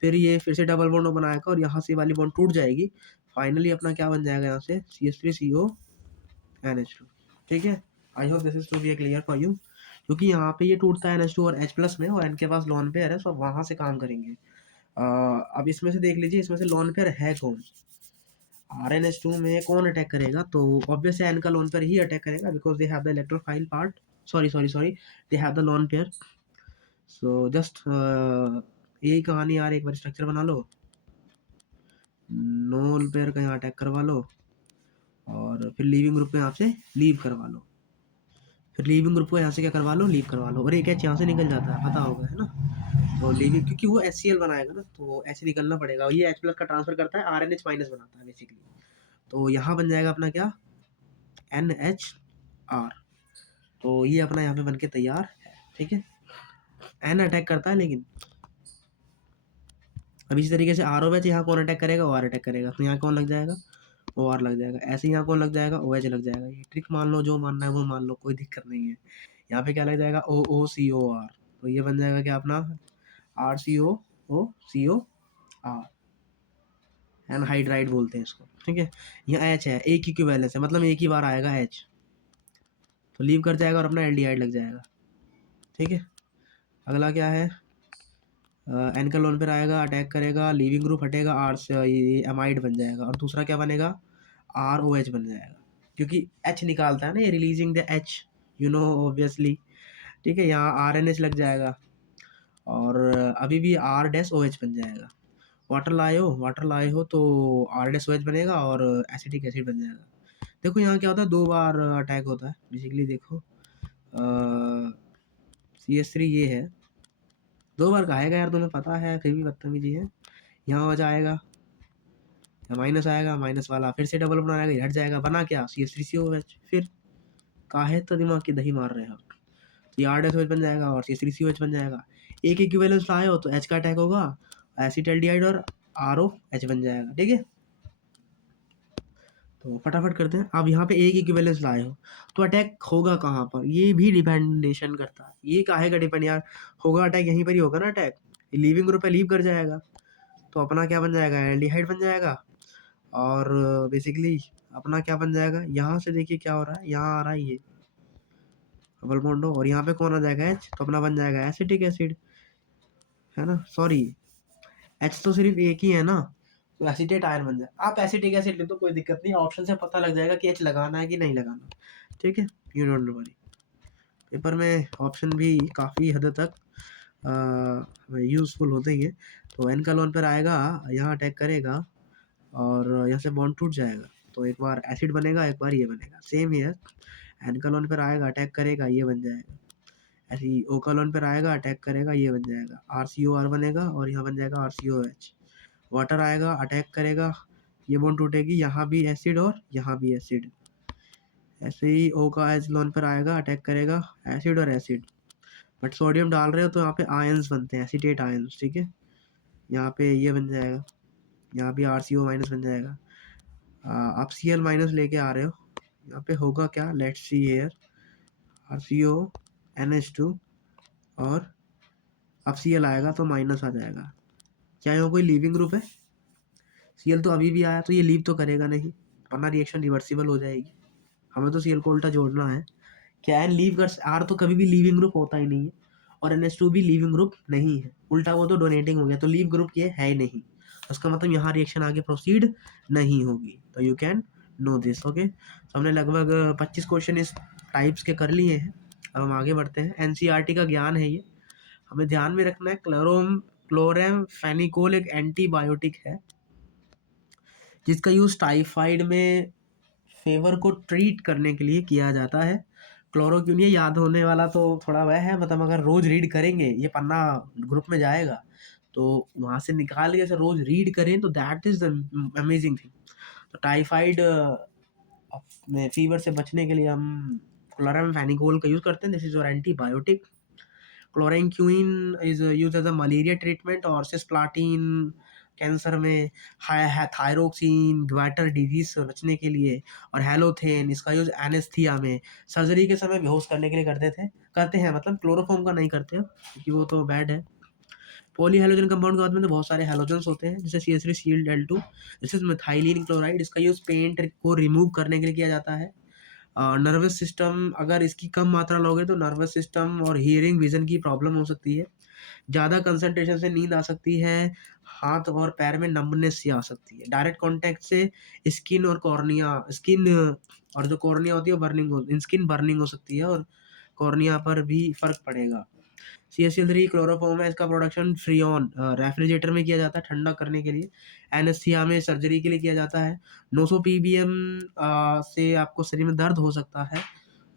फिर ये फिर से डबल बॉन्ड बनाएगा और यहाँ से वाली बॉन्ड टूट जाएगी। फाइनली अपना क्या बन जाएगा, यहाँ से CH3CO NH2। ठीक है, I hope this is to be clear for you. क्योंकि यहाँ पे ये टूटता है NH2 और H प्लस में, और N के पास लोन पेयर है, तो वहाँ से काम करेंगे। अब इसमें से देख लीजिए, इसमें से लोन पेयर है कौन, RnH2 में कौन अटैक करेगा, तो ऑब्वियस है N का लोन पेयर ही अटैक करेगा, because they have the electrophile part, sorry they have the lone pair. So just यही कहानी यार, एक बार स्ट्रक्चर बना लो, लोन पेयर का यहाँ अटैक करवा लो और फिर लीविंग ग्रुप को यहाँ से लीव करवा लो, फिर लीविंग ग्रुप को यहाँ से क्या करवा लो, लीव करवा लो, और एक एच यहाँ से निकल जाता है, पता होगा है ना। तो लीविंग, क्योंकि वो HCl बनाएगा ना, तो H निकलना पड़ेगा, और ये H प्लस का ट्रांसफर करता है, RNH माइनस बनाता है बेसिकली। तो यहाँ बन जाएगा अपना क्या, NHR। तो ये अपना यहाँ पे बन के तैयार है। ठीक है, N अटैक करता है, लेकिन अब इसी तरीके से ROH यहाँ कौन अटैक करेगा, OR अटैक करेगा, तो यहाँ कौन लग जाएगा, OR लग जाएगा। ऐसे यहाँ कौन लग जाएगा, OH लग जाएगा। ये ट्रिक मान लो, जो मानना है वो मान लो, कोई दिक्कत नहीं है। यहाँ पे क्या लग जाएगा, OOCOR, तो ये बन जाएगा क्या अपना RCOOCOR, एनहाइड्राइड बोलते हैं इसको। ठीक है, यहाँ H है, एक ही इक्विवेलेंस है, मतलब एक ही बार आएगा H, तो लीव कर जाएगा और अपना एल्डिहाइड लग जाएगा। ठीक है, अगला क्या है, एन का लोन पर आएगा, अटैक करेगा, लीविंग ग्रुप हटेगा, आर से ये एमाइड बन जाएगा, और दूसरा क्या बनेगा, ROH बन जाएगा, क्योंकि H निकालता है ना ये, releasing the H, you know obviously. ठीक है, यहाँ RNH लग जाएगा और अभी भी R-OH बन जाएगा। वाटर लाए हो तो R-OH बनेगा और एसिटिक एसिड बन जाएगा। देखो यहाँ क्या होता है, 2 बार अटैक होता है बेसिकली। देखो CH3 ये है, 2 बार कहेगा यार, तुम्हें पता है, फिर भी बदतमीजी है। यहाँ हो जाएगा, माइनस आएगा, माइनस वाला फिर से डबल बनाएगा, हट जाएगा, बना क्या, CH3COH। फिर काहे तो दिमाग की दही मार रहे हो, ये R-OH बन जाएगा और CH3COH बन जाएगा। एक इक्विवेलेंस लाए हो तो H का अटैक होगा, एसिटाल्डिहाइड और ROH बन जाएगा। ठीक है, तो फटाफट करते हैं। अब यहाँ पे एक इक्विवेलेंस लाए हो तो अटैक होगा कहाँ पर, ये भी डिपेंडेशन करता है। ये काहे का डिपेंड यार, होगा अटैक यहीं पर ही होगा ना अटैक, लीविंग ग्रुप पे लीव कर जाएगा, तो अपना क्या बन जाएगा, एल्डिहाइड बन जाएगा। और बेसिकली अपना क्या बन जाएगा, यहाँ से देखिए क्या हो रहा है, यहाँ आ रहा है ये डबल बॉन्ड, और यहाँ पे कौन आ जाएगा H, तो अपना बन जाएगा एसिटिक एसिड, है ना। सॉरी, H तो सिर्फ एक ही है ना, तो एसिटेट आयन बन जाए। आप एसिटिक एसिड ले तो कोई दिक्कत नहीं, ऑप्शन से पता लग जाएगा कि H लगाना है कि नहीं लगाना। ठीक है, यू डोंट वरी, पेपर में ऑप्शन भी काफ़ी हद तक यूजफुल होते ही है। तो एन का लोन पर आएगा, यहाँ अटैक करेगा और यहाँ से बॉन्ड टूट जाएगा, तो एक बार एसिड बनेगा, एक बार ये बनेगा, सेम ही है। एन का लोन पर आएगा, अटैक करेगा, ये बन जाएगा। ऐसे ही O का लोन पर आएगा, अटैक करेगा, ये बन जाएगा, RCOR बनेगा, और यहाँ बन जाएगा RCOH। वाटर आएगा, अटैक करेगा, ये बॉन्ड टूटेगी, यहाँ भी एसिड और यहाँ भी एसिड। ऐसे ही O का H लोन पर आएगा, अटैक करेगा, एसिड और एसिड, बट सोडियम डाल रहे हो तो यहाँ पे आयंस बनते हैं, एसीटेट आयंस। ठीक है, यहाँ पे ये बन जाएगा, यहाँ भी RCO माइनस बन जाएगा। आप Cl माइनस लेके आ रहे हो, यहाँ पे होगा क्या, let's see here, RCO NH2 और अब Cl आएगा तो माइनस आ जाएगा। क्या यहाँ कोई लीविंग ग्रुप है, Cl तो अभी भी आया तो ये लीव तो करेगा नहीं, वरना रिएक्शन रिवर्सिबल हो जाएगी। हमें तो Cl को उल्टा जोड़ना है, क्या है लीव कर, R तो कभी भी लीविंग ग्रुप होता ही नहीं है, और NH2 भी लीविंग ग्रुप नहीं है, उल्टा वो तो डोनेटिंग हो गया, तो लीव ग्रुप ये है ही नहीं, उसका मतलब यहाँ रिएक्शन आगे प्रोसीड नहीं होगी। तो you can know this. Okay, तो हमने लगभग 25 क्वेश्चन इस टाइप्स के कर लिए हैं। अब हम आगे बढ़ते हैं। NCERT का ज्ञान है ये, हमें ध्यान में रखना है। क्लोरामफेनिकोल एक एंटीबायोटिक है जिसका यूज टाइफाइड में फेवर को ट्रीट करने के लिए किया जाता है। क्लोरोक्विन, ये याद होने वाला तो थोड़ा वह है, मतलब अगर रोज रीड करेंगे, ये पन्ना ग्रुप में जाएगा तो वहां से निकाल के ऐसे रोज रीड करें तो दैट इज अमेजिंग थिंग। तो टाइफाइड में फीवर से बचने के लिए हम क्लोरामफेनिकोल का यूज करते हैं, this is your antibiotic. Chloroquine is use as a malaria treatment, और सिस्प्लाटिन कैंसर में, थायरोक्सिन ग्वाटर डिजीज से बचने के लिए, और हेलोथेन इसका यूज एनेस्थीसिया में, सर्जरी के समय बेहोश करने के लिए करते हैं, मतलब क्लोरोफॉर्म का नहीं करते हैं क्योंकि वो तो बैड है। पॉली हेलोजन कंपाउंड के बाद में तो बहुत सारे हेलोजन्स होते हैं, जैसे CH3Cl2, this is methylene chloride, इसका यूज पेंट को रिमूव करने के लिए किया जाता है। नर्वस सिस्टम, अगर इसकी कम मात्रा लोगे तो नर्वस सिस्टम और हियरिंग विजन की प्रॉब्लम हो सकती है। ज़्यादा कंसंट्रेशन से नींद आ सकती है, हाथ और पैर में नंबनेस सी आ सकती है। डायरेक्ट कांटेक्ट से स्किन और जो कॉर्निया होती है स्किन बर्निंग हो सकती है, और कॉर्निया पर भी फर्क पड़ेगा। CaCl3 क्लोरोफॉर्म है, इसका प्रोडक्शन फ्रीऑन रेफ्रिजरेटर में किया जाता है ठंडा करने के लिए। एनेस्थीसिया में सर्जरी के लिए किया जाता है। 900 ppm से आपको शरीर में दर्द हो सकता है।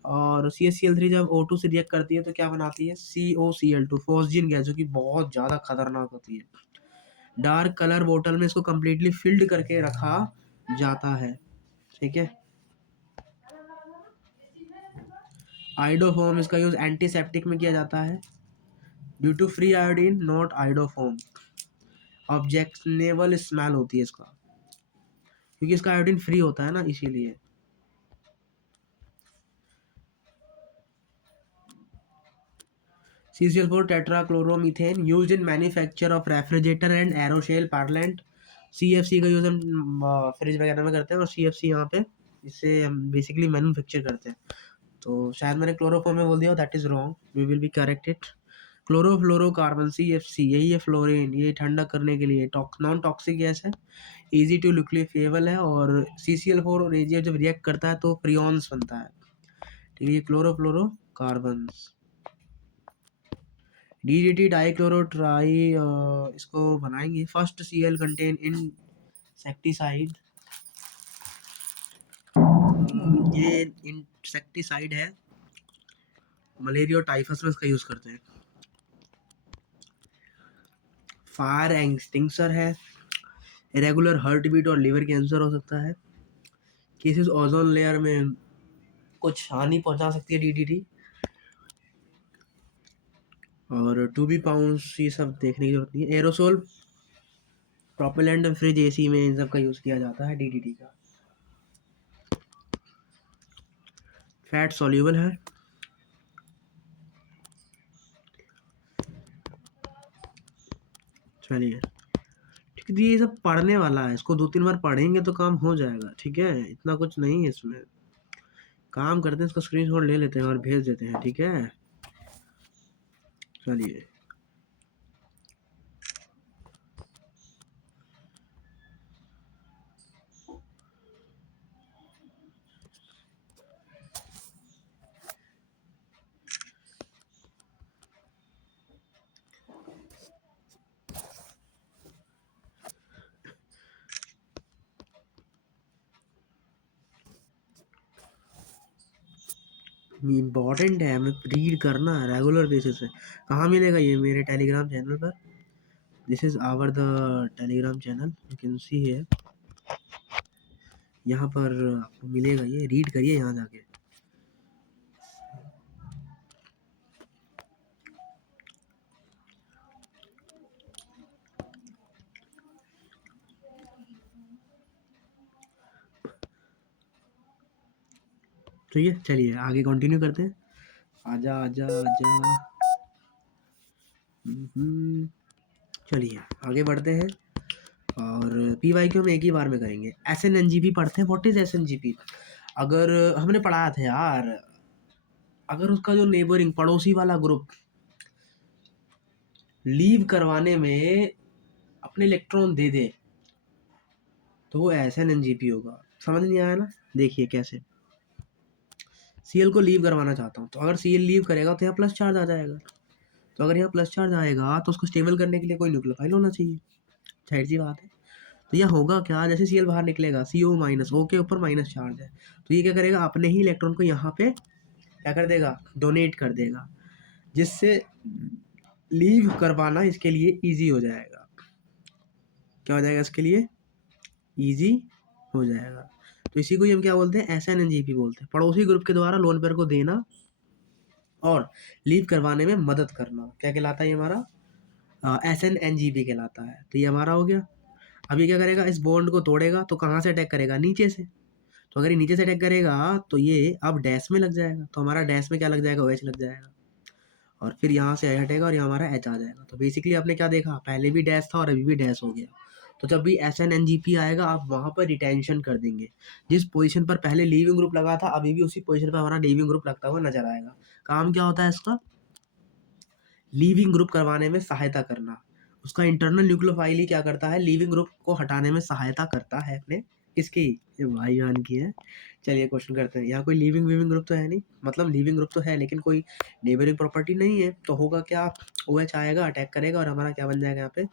और CaCl3 जब O2 से रिएक्ट करती है तो क्या बनाती है, COCl2 फॉस्जिन गैस, जो कि बहुत ज़्यादा खतरनाक होती है। डार्क कलर बोतल में इसको कम्प्लीटली फिल्ड करके रखा जाता है, ठीक है। आइडोफॉर्म, इसका यूज एंटीसेप्टिक में किया जाता है। Due to free iodine not iodoform, objectionable smell होती है इसका, क्योंकि इसका आयोडीन फ्री होता है ना, इसीलिए। CCl4 tetrachloromethane used in manufacture of refrigerator and aerosol propellant. CFC का यूज हम फ्रिज वगैरह में करते हैं, और CFC यहाँ पे इससे हम बेसिकली मैन्युफैक्चर करते हैं। तो शायद मैंने क्लोरोफॉर्म में बोल दिया, that is wrong, we will be correct it. Chlorofluorocarbon CFC, यही है फ्लोरीन, ये ठंडा करने के लिए नॉन टॉक्सिक गैस है, इजी टू लिक्विफेबल है, और CCl4 और AgF जब रिएक्ट करता है तो फ्रियॉन्स बनता है, ठीक है। ये क्लोरोफ्लोरोकार्बन। DDT डाइक्लोरोट्राई, इसको बनाएंगे। फर्स्ट Cl कंटेन इंसेक्टिसाइड, ये इंसेक्टिसाइड है, मलेरिया और टाइफस में इसका यूज करते हैं। फायर एक्सटिंक्शर है, इरेगुलर हार्ट बीट और लिवर कैंसर हो सकता है। केसेस ओजोन लेयर में कुछ हानि पहुंचा सकती है DDT, और 2B पाउंड्स, ये सब देखने की जरूरत नहीं है। एरोसोल, प्रोपेलेंट, फ्रिज, AC में इन सब का यूज किया जाता है DDT का। फैट सॉल्यूबल है। चलिए, ठीक है, ये सब पढ़ने वाला है, इसको 2-3 बार पढ़ेंगे तो काम हो जाएगा, ठीक है, इतना कुछ नहीं है इसमें। काम करते हैं, इसका स्क्रीनशॉट ले लेते हैं और भेज देते हैं, ठीक है। चलिए, इम्पॉर्टेंट है, हमें रीड करना है रेगुलर बेसिस पे। कहाँ मिलेगा ये? मेरे टेलीग्राम चैनल पर। This is our the Telegram channel, you can see है, यहाँ पर आपको मिलेगा, ये रीड करिए यहाँ जाके। ठीक है, चलिए आगे कंटिन्यू करते हैं। आजा आजा आजा। चलिए आगे बढ़ते हैं, और PYQ में एक ही बार में करेंगे। SNNGP पढ़ते हैं। What is SNGP? अगर हमने पढ़ाया था यार, अगर उसका जो नेबरिंग पड़ोसी वाला ग्रुप लीव करवाने में अपने इलेक्ट्रॉन दे दे तो वो SnNGP होगा। समझ नहीं आया ना? देखिए कैसे, Cl को लीव करवाना चाहता हूँ तो अगर Cl लीव करेगा तो यहाँ प्लस चार्ज आ जाएगा। तो अगर यहाँ प्लस चार्ज आएगा तो उसको स्टेबल करने के लिए कोई न्यूक्लियोफाइल होना चाहिए, जाहिर सी बात है। तो यह होगा क्या, जैसे Cl बाहर निकलेगा CO माइनस, O के ऊपर माइनस चार्ज है, तो ये क्या करेगा, अपने ही इलेक्ट्रॉन को यहाँ पे क्या कर देगा, डोनेट कर देगा, जिससे लीव करवाना इसके लिए ईजी हो जाएगा। क्या हो जाएगा इसके लिए, ईजी हो जाएगा। तो इसी को हम क्या बोलते हैं, SnNGP बोलते हैं। पड़ोसी ग्रुप के द्वारा लोन पेयर को देना और लीव करवाने में मदद करना क्या कहलाता है, ये हमारा SnNGP कहलाता है। तो ये हमारा हो गया। अब ये क्या करेगा, इस बॉन्ड को तोड़ेगा तो कहाँ से अटैक करेगा, नीचे से। तो अगर ये नीचे से अटैक करेगा तो ये अब डैश में लग जाएगा, तो हमारा डैश में क्या लग जाएगा, OH लग जाएगा, और फिर यहाँ से हटेगा और यहाँ हमारा H आ जाएगा। तो बेसिकली आपने क्या देखा, पहले भी डैश था और अभी भी डैश हो गया। तो जब भी SnNGP आएगा आप वहाँ पर रिटेंशन कर देंगे। जिस पोजीशन पर पहले लीविंग ग्रुप लगा था अभी भी उसी पोजीशन पर हमारा लीविंग ग्रुप लगता हुआ नजर आएगा। काम क्या होता है इसका, लीविंग ग्रुप करवाने में सहायता करना। उसका इंटरनल न्यूक्लियोफाइल ही क्या करता है, लीविंग ग्रुप को हटाने में सहायता करता है अपने, किसकी, ये भाई बहन की है। चलिए क्वेश्चन करते हैं। यहाँ कोई लीविंग वीविंग ग्रुप तो है नहीं, मतलब लीविंग ग्रुप तो है लेकिन कोई नेबरिंग प्रॉपर्टी नहीं है, तो होगा क्या, OH आएगा, अटैक करेगा और हमारा क्या बन जाएगा, यहाँ पे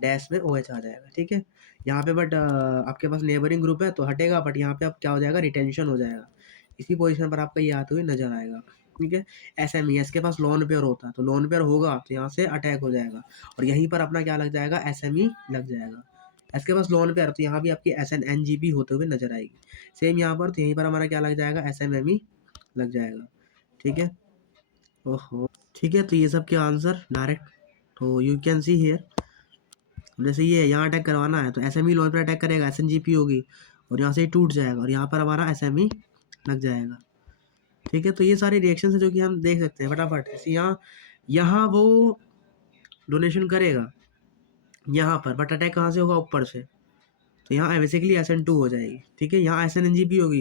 डैश में OH आ जाएगा। ठीक है, यहाँ पे बट आपके पास नेबरिंग ग्रुप है तो हटेगा, बट यहाँ पे अब क्या हो जाएगा, रिटेंशन हो जाएगा। इसी पोजिशन पर आपका ये आते हुए नजर आएगा। ठीक है, SME के पास लोन पेयर होता है, तो लोन पेयर होगा तो यहाँ से अटैक हो जाएगा और यहीं पर अपना क्या लग जाएगा, SME लग जाएगा। इसके पास लोन पेयर तो यहाँ भी आपकी SnNGP होते हुए नजर आएगी। सेम यहाँ पर, तो यहीं पर हमारा क्या लग जाएगा, SMME लग जाएगा। ठीक है, ओहो, ठीक है, तो ये सब के आंसर डायरेक्ट, तो यू कैन सी हियर, जैसे ये यहाँ अटैक करवाना है तो SME लोन पर अटैक करेगा, SnGP होगी और यहाँ से टूट जाएगा और यहाँ पर हमारा SME लग जाएगा। ठीक है, तो ये सारे रिएक्शन है जो कि हम देख सकते हैं फटाफट। यहाँ यहाँ वो डोनेशन करेगा यहाँ पर, बट अटैक कहाँ से होगा, ऊपर से, तो यहाँ बेसिकली SN2 हो जाएगी। ठीक है, यहाँ SnNGP होगी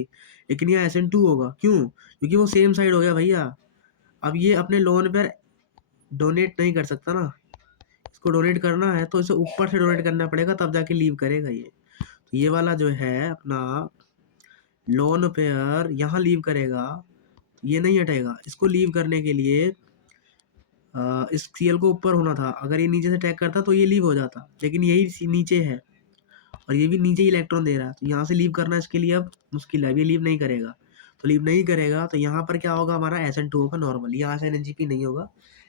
लेकिन यहाँ SN2 होगा, क्यों, क्योंकि वो सेम साइड हो गया भैया। अब ये अपने लोन पर डोनेट नहीं कर सकता ना, इसको डोनेट करना है तो इसे ऊपर से डोनेट करना पड़ेगा तब जाके लीव करेगा ये। तो ये वाला जो है अपना लोन पेयर यहाँ लीव करेगा, ये नहीं हटेगा। इसको लीव करने के लिए इस Cl को ऊपर होना था, अगर ये नीचे से अटैक करता तो ये लीव हो जाता, लेकिन यही नीचे है और ये भी नीचे ही इलेक्ट्रॉन दे रहा है, तो यहाँ से लीव करना इसके लिए अब मुश्किल है। अब ये लीव नहीं करेगा, तो लीव नहीं करेगा तो यहाँ पर क्या होगा, हमारा SN2 होगा नॉर्मल, यहाँ SnNGP नहीं होगा।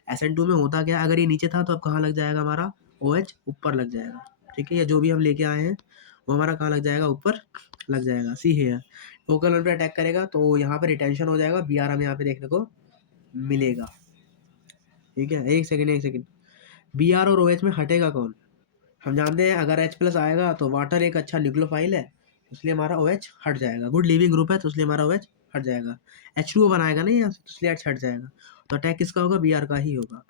SN2 में होता क्या, अगर ये नीचे था तो अब कहाँ लग जाएगा, हमारा OH ऊपर लग जाएगा। ठीक है, या जो भी हम लेके आए हैं वो हमारा कहाँ लग जाएगा, ऊपर लग जाएगा। सी है, फोकल वन पे अटैक करेगा तो यहाँ पे रिटेंशन हो जाएगा, Br हमें यहाँ पे देखने को मिलेगा। ठीक है, एक सेकंड, Br और OH में हटेगा कौन, हम जानते हैं अगर H+ आएगा तो वाटर एक अच्छा न्यूक्लियोफाइल है, इसलिए हमारा OH हट जाएगा। गुड लिविंग ग्रुप है तो इसलिए हमारा OH हट जाएगा। H2O बनाएगा नहीं यहाँ से, तो इसलिए H हट जाएगा। तो अटैक किसका होगा, Br का ही होगा।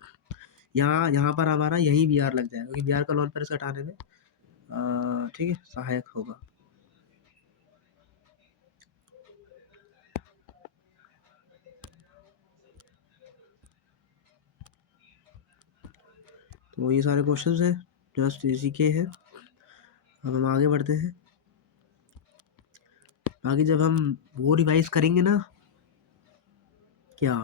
यहाँ पर हमारा यही Br लग जाएगा क्योंकि Br का लोन पर इसको हटाने में ठीक है सहायक होगा। तो ये सारे क्वेश्चंस हैं जस्ट इसी के हैं। अब हम आगे बढ़ते हैं। आगे जब हम वो रिवाइज करेंगे ना, क्या,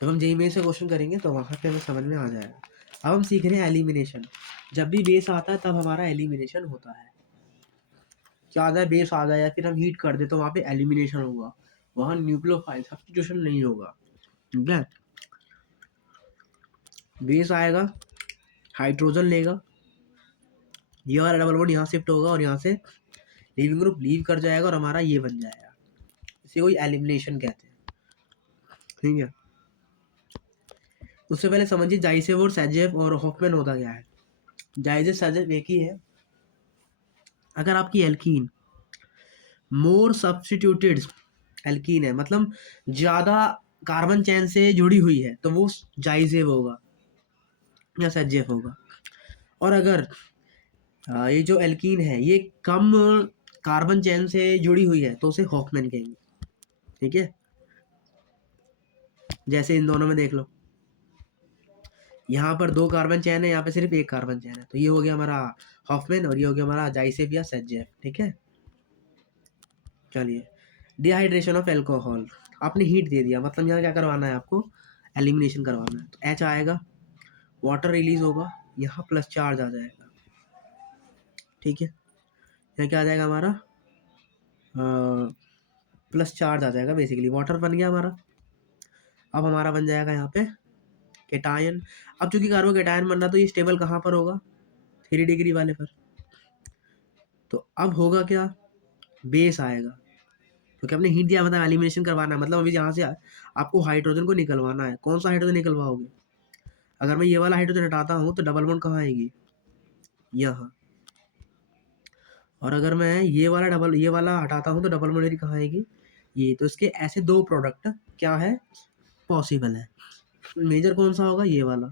जब हम जेईई से क्वेश्चन करेंगे तो वहाँ पे हमें समझ में आ जाएगा। अब हम सीख रहे हैं एलिमिनेशन। जब भी बेस आता है तब हमारा एलिमिनेशन होता है। क्या आता है, बेस आ जाए या फिर हम हीट कर दे तो वहाँ पे एलिमिनेशन होगा, वहाँ न्यूक्लियोफाइल सब्स्टिट्यूशन नहीं होगा। ठीक है, बेस आएगा, हाइड्रोजन लेगा, ये वाला डबल बॉन्ड यहाँ शिफ्ट होगा और यहाँ से लीविंग ग्रुप लीव कर जाएगा और हमारा ये बन जाएगा। इसे कोई एलिमिनेशन कहते हैं। ठीक है, उससे पहले समझिए जाइसेव और सैजेव और हॉफमैन होता क्या है। जाइसेव सैजेव एक ही है। अगर आपकी एल्कीन मोर सब्स्टिट्यूटेड एल्कीन है, मतलब ज्यादा कार्बन चेन से जुड़ी हुई है, तो वो जाइसेव होगा या सैजेव होगा। और अगर ये जो एल्कीन है ये कम कार्बन चेन से जुड़ी हुई है तो उसे हॉफमैन कहेंगे। ठीक है, जैसे इन दोनों में देख लो, यहाँ पर 2 कार्बन चेन है, यहाँ पे सिर्फ 1 कार्बन चेन है। तो ये हो गया हमारा हॉफमैन और ये हो गया हमारा जाइसेफ या सेजेफ, ठीक है। चलिए, डिहाइड्रेशन ऑफ एल्कोहल, आपने हीट दे दिया, मतलब यहाँ क्या करवाना है आपको, एलिमिनेशन करवाना है। तो एच आएगा, वाटर रिलीज होगा, यहाँ प्लस चार्ज आ जाएगा, ठीक है। यहाँ क्या आ जाएगा हमारा, प्लस चार्ज आ जाएगा, बेसिकली वाटर बन गया हमारा। अब हमारा बन जाएगा यहाँ पे केटायन। अब चूंकि कार्बोकेटायन बन रहा तो ये स्टेबल कहाँ पर होगा, 3 डिग्री वाले पर। तो अब होगा क्या, बेस आएगा, क्योंकि हमने हीट दिया, मतलब एलिमिनेशन करवाना है, मतलब अभी यहाँ से आपको हाइड्रोजन को निकलवाना है। कौन सा हाइड्रोजन निकलवाओगे, अगर मैं ये वाला हाइड्रोजन हटाता हूँ तो डबल बॉन्ड कहाँ आएगी, यहाँ। और अगर मैं ये वाला हटाता हूँ तो डबल बॉन्ड मेरी कहाँ आएगी, ये। तो इसके ऐसे 2 प्रोडक्ट क्या है, पॉसिबल है। मेजर कौन सा होगा, ये वाला,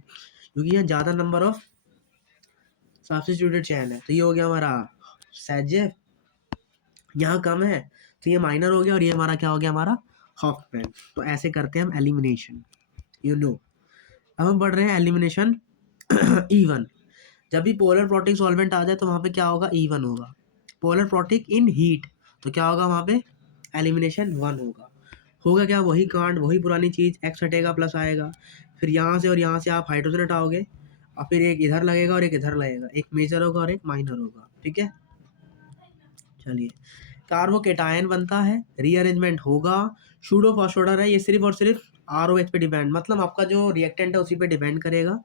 क्योंकि यहाँ ज़्यादा नंबर ऑफ सब्स्टिट्यूटेड चैन है। तो ये हो गया हमारा सेजेफ, यहाँ कम है तो ये माइनर हो गया, और ये हमारा क्या हो गया, हमारा हॉफमैन। तो ऐसे करते हैं हम एलिमिनेशन, यू नो। अब हम पढ़ रहे हैं एलिमिनेशन E1। जब भी पोलर प्रोटिक सॉल्वेंट आ जाए तो वहाँ पे क्या होगा, E1 होगा। पोलर प्रोटिक इन हीट, तो क्या होगा वहाँ पे, एलिमिनेशन 1 होगा। होगा क्या, वही कांड, वही पुरानी चीज़, एक्स हटेगा प्लस आएगा। फिर यहाँ से और यहाँ से आप हाइड्रोजन हटाओगे, और फिर एक इधर लगेगा और एक इधर लगेगा, एक मेजर होगा और एक माइनर होगा, ठीक है। चलिए, कार्बोकेटायन बनता है, रीअरेंजमेंट होगा, सूडो फॉस्फोडर है, ये सिर्फ और सिर्फ ROH पे डिपेंड, मतलब आपका जो रिएक्टेंट है उसी पे डिपेंड करेगा।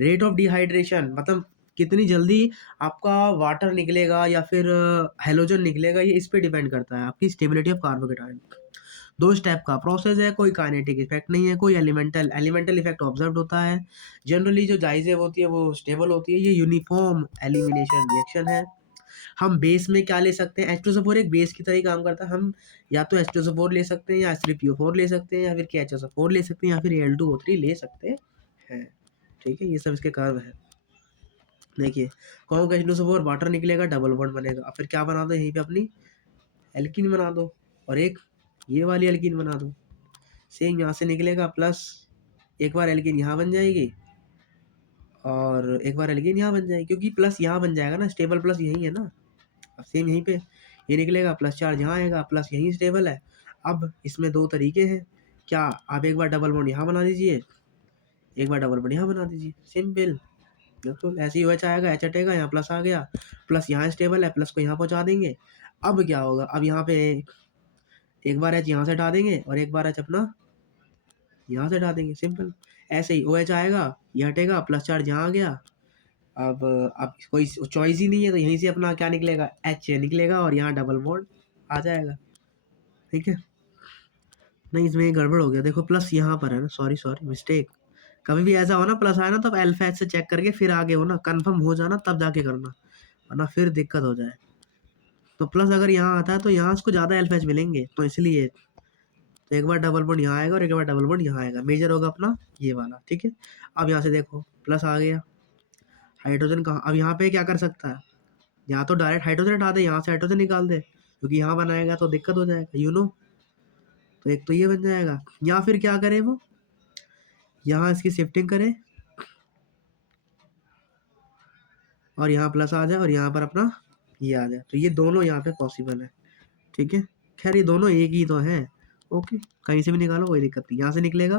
रेट ऑफ डिहाइड्रेशन, मतलब कितनी जल्दी आपका वाटर निकलेगा या फिर हेलोजन निकलेगा, ये इस पे डिपेंड करता है, आपकी स्टेबिलिटी ऑफ कार्बोकेटायन। 2 स्टेप का प्रोसेस है, कोई काइनेटिक इफेक्ट नहीं है, कोई एलिमेंटल इफेक्ट ऑब्जर्व होता है। जनरली जो जाइजेब होती है वो स्टेबल होती है, ये यूनिफॉर्म एलिमिनेशन रिएक्शन है। हम बेस में क्या ले सकते हैं, H2SO4 एक बेस की तरह ही काम करता है। हम या तो H2SO4 ले सकते हैं, या H3PO4 ले सकते हैं, या फिर KHSO4 ले सकते हैं, या फिर Al2O3 ले सकते हैं, ठीक है। ये सब इसके कर्व है। देखिए, कौन का H2SO4 वाटर निकलेगा, डबल बॉन्ड बनेगा, और फिर क्या बना दो, यहीं पे अपनी एल्कीन बना दो, और एक ये वाली एल्कीन बना दो। सेम यहाँ से निकलेगा प्लस, एक बार एल्कीन यहाँ बन जाएगी और एक बार एल्कीन यहाँ बन जाएगी, क्योंकि प्लस यहाँ बन जाएगा ना, स्टेबल प्लस यही है ना। अब सेम यहीं पे ये निकलेगा, प्लस चार्ज यहाँ आएगा, प्लस यहीं स्टेबल है। अब इसमें 2 तरीके हैं, क्या, आप एक बार डबल बॉन्ड यहाँ बना दीजिए, एक बार डबल बॉन्ड यहाँ बना दीजिए, सिंपल। बिल्कुल ऐसे ही OH आएगा, H हटेगा, यहाँ प्लस आ गया, प्लस यहाँ स्टेबल है, प्लस को यहाँ पहुँचा देंगे। अब क्या होगा, अब यहाँ पे एक बार H यहाँ से हटा देंगे और एक बार H अपना यहाँ से हटा देंगे, सिंपल। ऐसे ही OH आएगा, ये हटेगा, प्लस चार्ज यहाँ आ गया। अब कोई चॉइस ही नहीं है, तो यहीं से अपना क्या निकलेगा, H निकलेगा, और यहाँ डबल बॉन्ड आ जाएगा, ठीक है। नहीं, इसमें ये गड़बड़ हो गया, देखो प्लस यहाँ पर है ना, सॉरी मिस्टेक। कभी भी ऐसा हो ना प्लस आए ना, तब अल्फा H से चेक करके फिर आगे हो ना, कंफर्म हो जाना तब जाके करना, वरना फिर दिक्कत हो जाए। तो प्लस अगर यहाँ आता है तो यहाँ उसको ज़्यादा अल्फा H मिलेंगे, तो इसलिए तो एक बार डबल बॉन्ड यहाँ आएगा और एक बार डबल बॉन्ड यहाँ आएगा, मेजर होगा अपना ये वाला, ठीक है। अब यहाँ से देखो प्लस आ गया, हाइड्रोजन कहाँ, अब यहाँ पे क्या कर सकता है, यहाँ तो डायरेक्ट हाइड्रोजन हटा दे, यहाँ से हाइड्रोजन निकाल दे, क्योंकि यहाँ बनाएगा तो दिक्कत हो जाएगा, यू नो। तो एक तो ये बन जाएगा, या फिर क्या करे वो, यहाँ इसकी शिफ्टिंग करे और यहाँ प्लस आ जाए और यहाँ पर अपना ये आ जाए, तो ये दोनों यहाँ पे पॉसिबल है, ठीक है। खैर ये दोनों एक ही तो है, ओके, कहीं से भी निकालो कोई दिक्कत नहीं। यहाँ से निकलेगा,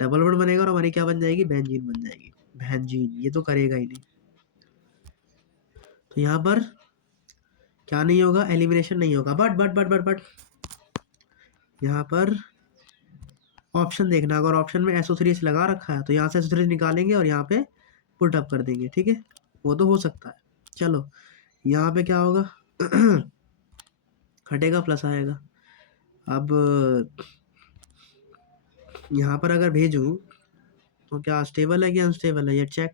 डबल बॉन्ड बनेगा और हमारी क्या बन जाएगी, बेंजीन बन जाएगी। बेंजीन ये तो करेगा ही नहीं, तो यहाँ पर क्या नहीं होगा, एलिमिनेशन नहीं होगा। बट यहाँ पर ऑप्शन देखना, अगर ऑप्शन में SO3 लगा रखा है तो यहाँ से SO3 निकालेंगे और यहाँ पे पुट अप कर देंगे, ठीक है, वो तो हो सकता है। चलो, यहाँ पे क्या होगा हटेगा, प्लस आएगा। अब यहाँ पर अगर भेजूँ तो क्या स्टेबल है कि अनस्टेबल है, ये चेक।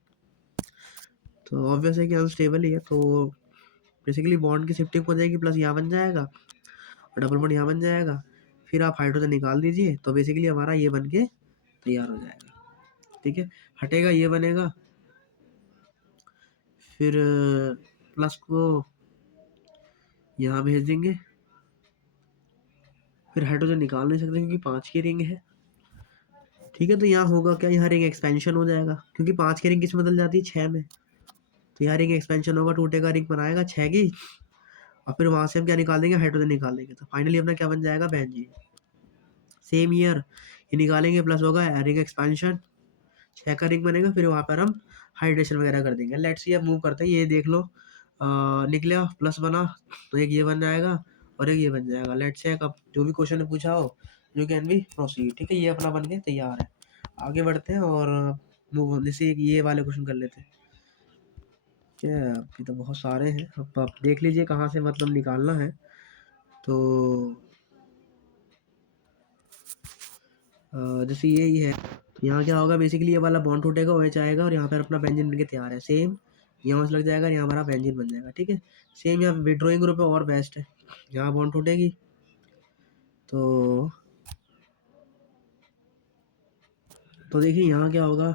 तो ऑब्वियस है कि अनस्टेबल ही है, तो बेसिकली बॉन्ड की शिफ्टिंग हो जाएगी, प्लस यहाँ बन जाएगा और डबल बॉन्ड यहाँ बन जाएगा। फिर आप हाइड्रोजन निकाल दीजिए, तो बेसिकली हमारा ये बन के तैयार हो जाएगा, ठीक है। हटेगा, ये बनेगा, फिर प्लस को यहाँ भेज देंगे। फिर हाइड्रोजन निकाल नहीं सकते क्योंकि 5 की रिंग है, ठीक है, तो यहाँ होगा क्या, यहाँ रिंग एक्सपेंशन हो जाएगा, क्योंकि 5 की रिंग किस में बदल जाती है, 6 में। तो यहाँ रिंग एक्सपेंशन होगा, टूटेगा, रिंग बनाएगा 6 की, और फिर वहाँ से हम क्या निकाल देंगे, हाइड्रोजन निकाल देंगे, तो फाइनली अपना क्या बन जाएगा, बेंजीन। सेम ईयर ये निकालेंगे, प्लस होगा रिंग एक्सपेंशन, 6 का रिंग बनेगा, फिर वहाँ पर हम हाइड्रेशन वगैरह कर देंगे। लेट्स सी अब मूव करते हैं, ये देख लो निकला प्लस बना, तो एक ये बन जाएगा और एक ये बन जाएगा। लेट्स चेक, अब जो भी क्वेश्चन पूछा हो यू कैन बी प्रोसीड। ठीक है, ये अपना बन के तैयार है। आगे बढ़ते हैं और मूव, जैसे एक ये वाले क्वेश्चन कर लेते हैं। क्या, अभी तो बहुत सारे हैं, अब आप देख लीजिए कहाँ से मतलब निकालना है। तो जैसे ये ही है, तो यहाँ क्या होगा, बेसिकली ये वाला बॉन्ड टूटेगा, OH आएगा और यहाँ पर अपना बेंजीन बनके तैयार है। सेम यहाँ से लग जाएगा, यहाँ हमारा बेंजीन बन जाएगा। ठीक है, सेम यहाँ विड्रोइंग ग्रुप है और बेस्ट है, यहाँ बॉन्ड टूटेगी तो देखिए यहाँ क्या होगा,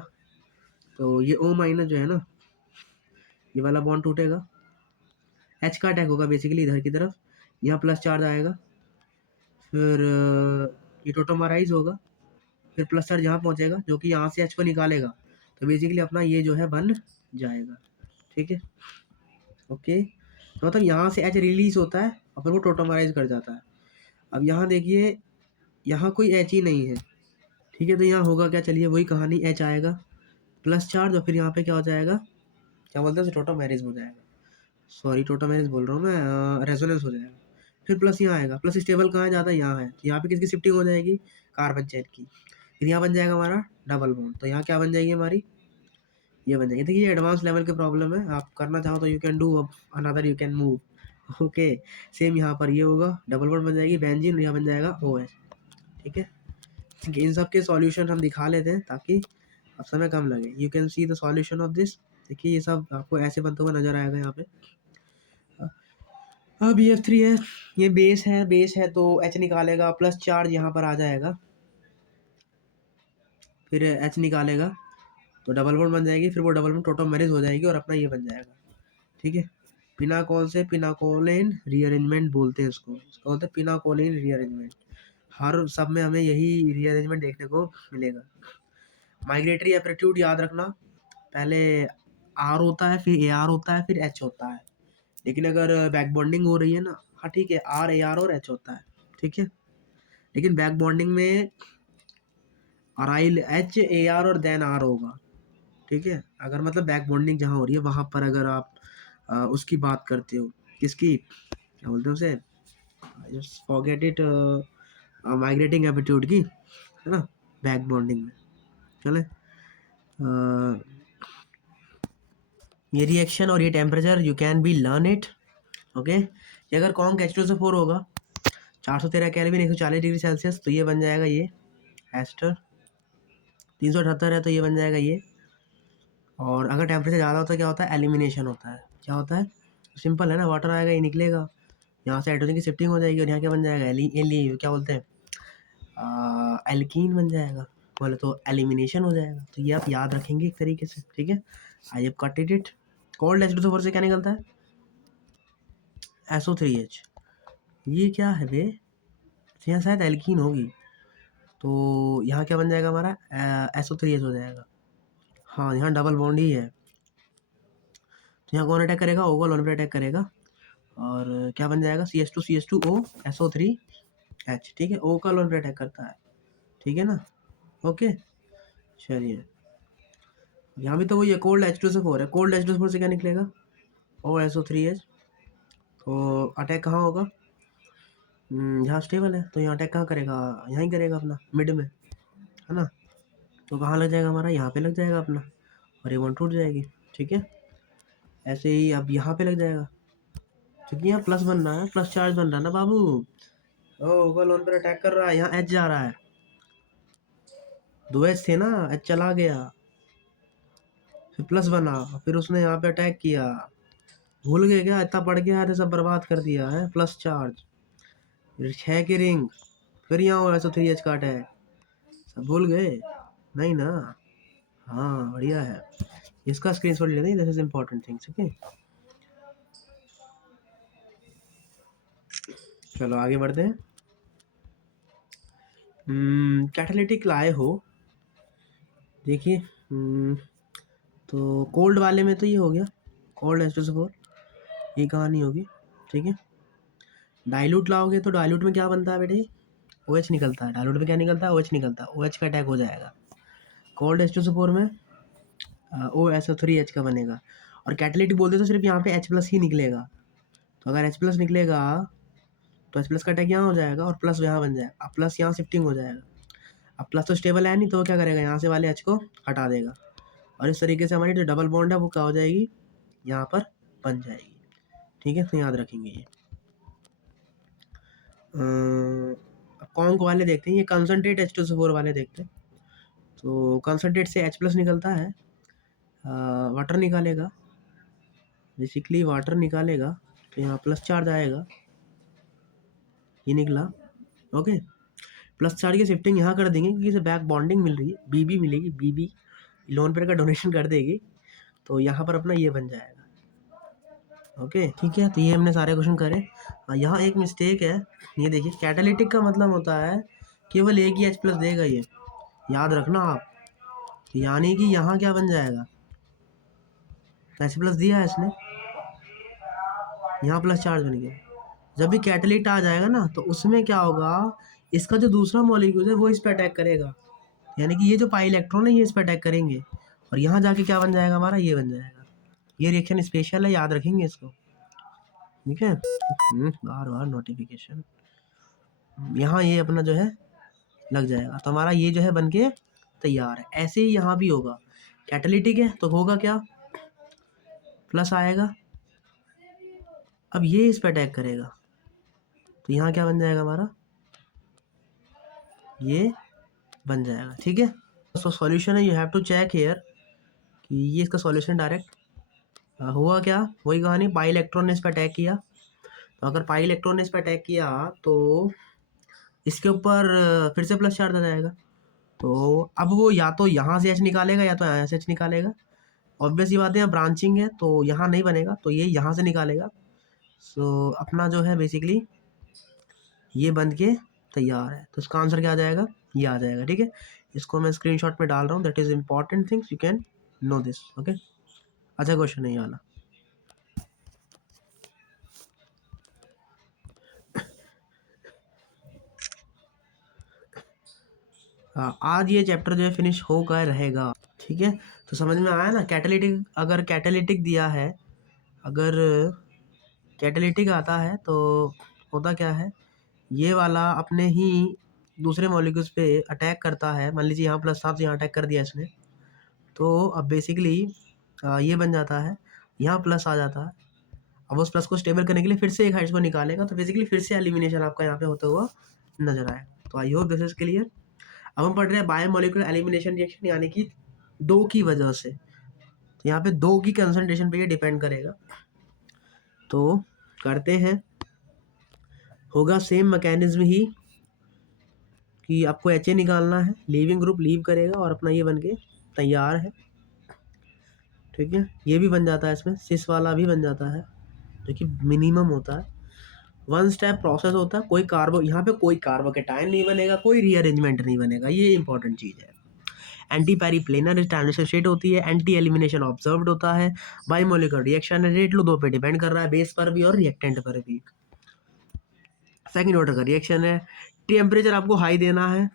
तो ये O माइनस जो है ना, ये वाला बॉन्ड टूटेगा, H का अटैक होगा बेसिकली इधर की तरफ, यहाँ प्लस चार्ज आएगा, फिर ये टोटोमराइज होगा, फिर प्लस चार्ज यहाँ पहुँचेगा जो कि यहाँ से H को निकालेगा, तो बेसिकली अपना ये जो है बन जाएगा। ठीक है, ओके, तो मतलब यहाँ से H रिलीज होता है और फिर वो टोटोमराइज कर जाता है। अब यहाँ देखिए, यहाँ कोई H ही नहीं है। ठीक है, तो यहाँ होगा क्या, चलिए वही कहानी, H आएगा प्लस चार्ज और फिर यहाँ पे क्या हो जाएगा, क्या बोलते हैं, टोटोमराइज हो जाएगा, सॉरी टोटोमराइज बोल रहा हूँ मैं, रेजोनेंस हो जाएगा। फिर प्लस यहाँ आएगा, प्लस स्टेबल कहाँ ज़्यादा, यहाँ है, तो यहाँ पे किसकी शिफ्टिंग हो जाएगी, कार्बन चेन की। फिर यहाँ बन जाएगा हमारा डबल बॉन्ड, तो यहाँ क्या बन जाएगी हमारी, ये बन जाएगी। देखिए ये एडवांस लेवल के प्रॉब्लम है, आप करना चाहो तो you can do another, you can move. Okay, same यहाँ पर ये होगा, डबल बॉन्ड बन जाएगी बेंजीन, यहाँ बन जाएगा OH। ठीक है, इन सब के सॉल्यूशन हम दिखा लेते हैं ताकि अब समय कम लगे। You can see the solution of this, देखिए ये सब आपको ऐसे बनते हुए नजर आएगा यहाँ पे। हाँ BF3 है, ये बेस है तो H निकालेगा, प्लस चार्ज यहाँ पर आ जाएगा, फिर H निकालेगा तो डबल बॉन्ड बन जाएगी, फिर वो डबल बॉन्ड टोटोमेरिज हो जाएगी और अपना ये बन जाएगा। ठीक है, पिनाकोल से पिनाकोलिन रीअरेंजमेंट बोलते हैं इसको बोलते हैं पिनाकोलिन रीअरेंजमेंट। हर सब में हमें यही रीअरेंजमेंट देखने को मिलेगा। माइग्रेटरी एप्टीट्यूड याद रखना, पहले R होता है, फिर AR होता है, फिर H होता है। लेकिन अगर बैक बॉन्डिंग हो रही है ना, हाँ ठीक है, R AR और H होता है। ठीक है, लेकिन बैक बॉन्डिंग में अराइल HAR और देन R होगा। ठीक है, अगर मतलब बैक बॉन्डिंग जहाँ हो रही है वहाँ पर अगर आप उसकी बात करते हो, किसकी, क्या बोलते हैं उसे, just forget it, migrating aptitude की, है ना, बैक बॉन्डिंग में। चले ये रिएक्शन और ये temperature you can be learn it. Okay, ये अगर कॉन्क H2SO4 होगा 413 केल्विन 140 डिग्री सेल्सियस, तो ये बन जाएगा ये एस्टर। 378 है तो ये बन जाएगा ये। और अगर टेम्परेचर ज़्यादा होता है क्या होता है, एलिमिनेशन होता है। क्या होता है, सिंपल है ना, वाटर आएगा, ये निकलेगा, यहाँ से हाइड्रोजन की शिफ्टिंग हो जाएगी और यहाँ क्या बन जाएगा, एली क्या बोलते हैं, एल्कीन बन जाएगा, बोले तो एलिमिनेशन हो जाएगा। तो ये आप याद रखेंगे एक तरीके से। ठीक है, I have कटेड it. Cold H2SO4 से क्या निकलता है, SO3H। ये क्या है बे, तो यहाँ शायद एल्कीन होगी, तो यहाँ क्या बन जाएगा हमारा, SO3H हो जाएगा। हाँ, यहाँ डबल बॉन्ड ही है, तो यहाँ कौन अटैक करेगा, ओवल वन पे अटैक करेगा और क्या बन जाएगा, CH2CH2O SO3H। ठीक है, O का लोन पे अटैक करता है। ठीक है ना, ओके, चलिए यहाँ भी तो वही है, कोल्ड H2SO4 है, कोल्ड H2SO4 से क्या निकलेगा, OSO3H। तो अटैक कहाँ होगा, यहाँ स्टेबल है, तो यहाँ अटैक कहाँ करेगा, यहाँ ही करेगा अपना मिड में, है ना, तो कहाँ लग जाएगा हमारा, यहाँ पे लग जाएगा अपना, और ये वन टूट जाएगी। ठीक है, ऐसे ही अब यहाँ पे लग जाएगा, क्योंकि यहाँ प्लस बन रहा है, प्लस चार्ज बन रहा है ना बाबू। ओ लोन पर अटैक कर रहा है, यहाँ H जा रहा है, 2H थे ना, H चला गया, फिर प्लस बना, फिर उसने यहाँ पे अटैक किया, भूल गए क्या, इतना पड़ गया है, सब बर्बाद कर दिया है, प्लस चार्ज, फिर 6 की रिंग, फिर यहाँ हो SO3H का अटैक, सब भूल गए, नहीं ना, हाँ बढ़िया है, इसका स्क्रीनशॉट ले लें, this is important things. Okay, चलो आगे बढ़ते हैं। कैटालिटिक लाए हो देखिए तो कोल्ड वाले में तो ये हो गया, कोल्ड H2SO4, ये कहानी होगी, ठीक है। डाइल्यूट लाओगे तो डाइल्यूट में क्या बनता है बेटे, OH निकलता है। डाइल्यूट में क्या निकलता है, OH निकलता है, OH का अटैक हो जाएगा। कोल्ड H2SO4 में OSO3H का बनेगा। और कैटालिटिक बोलते तो सिर्फ यहाँ पे H+ ही निकलेगा। तो अगर H+ निकलेगा तो H+ का अटैक यहाँ हो जाएगा और प्लस यहाँ बन जाएगा। अब प्लस यहाँ शिफ्टिंग हो जाएगा। अब प्लस तो स्टेबल है नहीं, तो वो क्या करेगा, यहाँ से वाले H को हटा देगा और इस तरीके से हमारी जो डबल बॉन्ड है वो क्या हो जाएगी, यहाँ पर बन जाएगी, ठीक है। तो याद रखेंगे ये। अब कॉन्क वाले देखते हैं, ये कंसनट्रेट H2SO4 वाले देखते हैं। तो कंसनट्रेट से H+ निकलता है, वाटर निकालेगा, बेसिकली वाटर निकालेगा, तो यहाँ प्लस चार्ज आएगा, ये निकला, ओके। प्लस चार्ज की शिफ्टिंग यहाँ कर देंगे क्योंकि इसे बैक बॉन्डिंग मिल रही है, बीबी मिलेगी, बीबी लोन पेयर का डोनेशन कर देगी, तो यहाँ पर अपना ये बन जाएगा, ओके, ठीक है। तो ये हमने सारे क्वेश्चन करे। यहाँ एक मिस्टेक है, ये देखिए, कैटालिटिक का मतलब होता है केवल एक ही H+ देगा, ये याद रखना आप। यानी कि यहाँ क्या बन जाएगा, H+ दिया है इसने, यहाँ प्लस चार्ज बन गया। जब भी कैटालिट आ जाएगा ना, तो उसमें क्या होगा, इसका जो दूसरा मॉलिक्यूल है वो इस पर अटैक करेगा, यानी कि ये जो पाई इलेक्ट्रॉन है ये इस पर अटैक करेंगे और यहाँ जाके क्या बन जाएगा हमारा, ये बन जाएगा। ये रिएक्शन स्पेशल है, याद रखेंगे इसको, ठीक है। बार बार नोटिफिकेशन, यहाँ ये अपना जो है लग जाएगा, तो हमारा ये जो है बन के तैयार है। ऐसे ही यहाँ भी होगा, कैटालिटिक है तो होगा क्या, प्लस आएगा, अब ये इस पर अटैक करेगा, तो यहाँ क्या बन जाएगा हमारा, ये बन जाएगा, ठीक है। सो सॉल्यूशन है, you have to check here कि ये इसका सॉल्यूशन डायरेक्ट हुआ क्या, वही कहानी, पाई इलेक्ट्रॉन ने इस पर अटैक किया, तो अगर पाई इलेक्ट्रॉन ने इस पर अटैक किया तो इसके ऊपर फिर से प्लस चार्ज आ जाएगा, तो अब वो या तो यहाँ से H निकालेगा या तो यहाँ से H निकालेगा। ऑब्वियस ये बात है, यहाँ ब्रांचिंग है तो यहाँ नहीं बनेगा, तो ये यहाँ से निकालेगा। सो अपना जो है बेसिकली ये बन के तैयार है, तो इसका आंसर क्या आ जाएगा, ये आ जाएगा, ठीक है। इसको मैं स्क्रीनशॉट में डाल रहा हूँ, that is important things, you can know this, okay. अच्छा क्वेश्चन है ये वाला। आज ये चैप्टर जो है फिनिश होकर रहेगा, ठीक है। तो समझ में आया ना, कैटालिटिक, अगर कैटालिटिक दिया है, अगर कैटालिटिक आता है तो होता क्या है, ये वाला अपने ही दूसरे मॉलिक्यूल्स पे अटैक करता है। मान लीजिए यहाँ प्लस था तो यहाँ अटैक कर दिया इसने, तो अब बेसिकली ये बन जाता है, यहाँ प्लस आ जाता है। अब उस प्लस को स्टेबल करने के लिए फिर से एक हाइट्स को निकालेगा, तो बेसिकली फिर से एलिमिनेशन आपका यहाँ पे होता हुआ नजर आए। तो आई होप दिस इज क्लियर। अब हम पढ़ रहे हैं बायोमोलिकुलर एलिमिनेशन रिएक्शन, यानी कि दो की वजह से, तो यहाँ पे दो की कंसंट्रेशन पे ये डिपेंड करेगा। तो करते हैं, होगा सेम मैकेनिज्म ही कि आपको HA निकालना है, लीविंग ग्रुप लीव करेगा और अपना ये बन के तैयार है, ठीक है। ये भी बन जाता है, इसमें सिस वाला भी बन जाता है जो कि मिनिमम होता है। वन स्टेप प्रोसेस होता है, कोई कार्बो, यहाँ पे कोई कार्बोकेटाइन नहीं बनेगा, कोई रीअरेंजमेंट नहीं बनेगा, ये इंपॉर्टेंट चीज़ है। एंटी पेरीप्लेनर ट्रांजिशन स्टेट होती है, एंटी एलिमिनेशन ऑब्जर्व्ड होता है, बायोमोलिकुलर रिएक्शन रेट लो दो पे डिपेंड कर रहा है, बेस पर भी और रिएक्टेंट पर भी। सेकंड ऑर्डर का रिएक्शन है, टेम्परेचर आपको हाई देना है,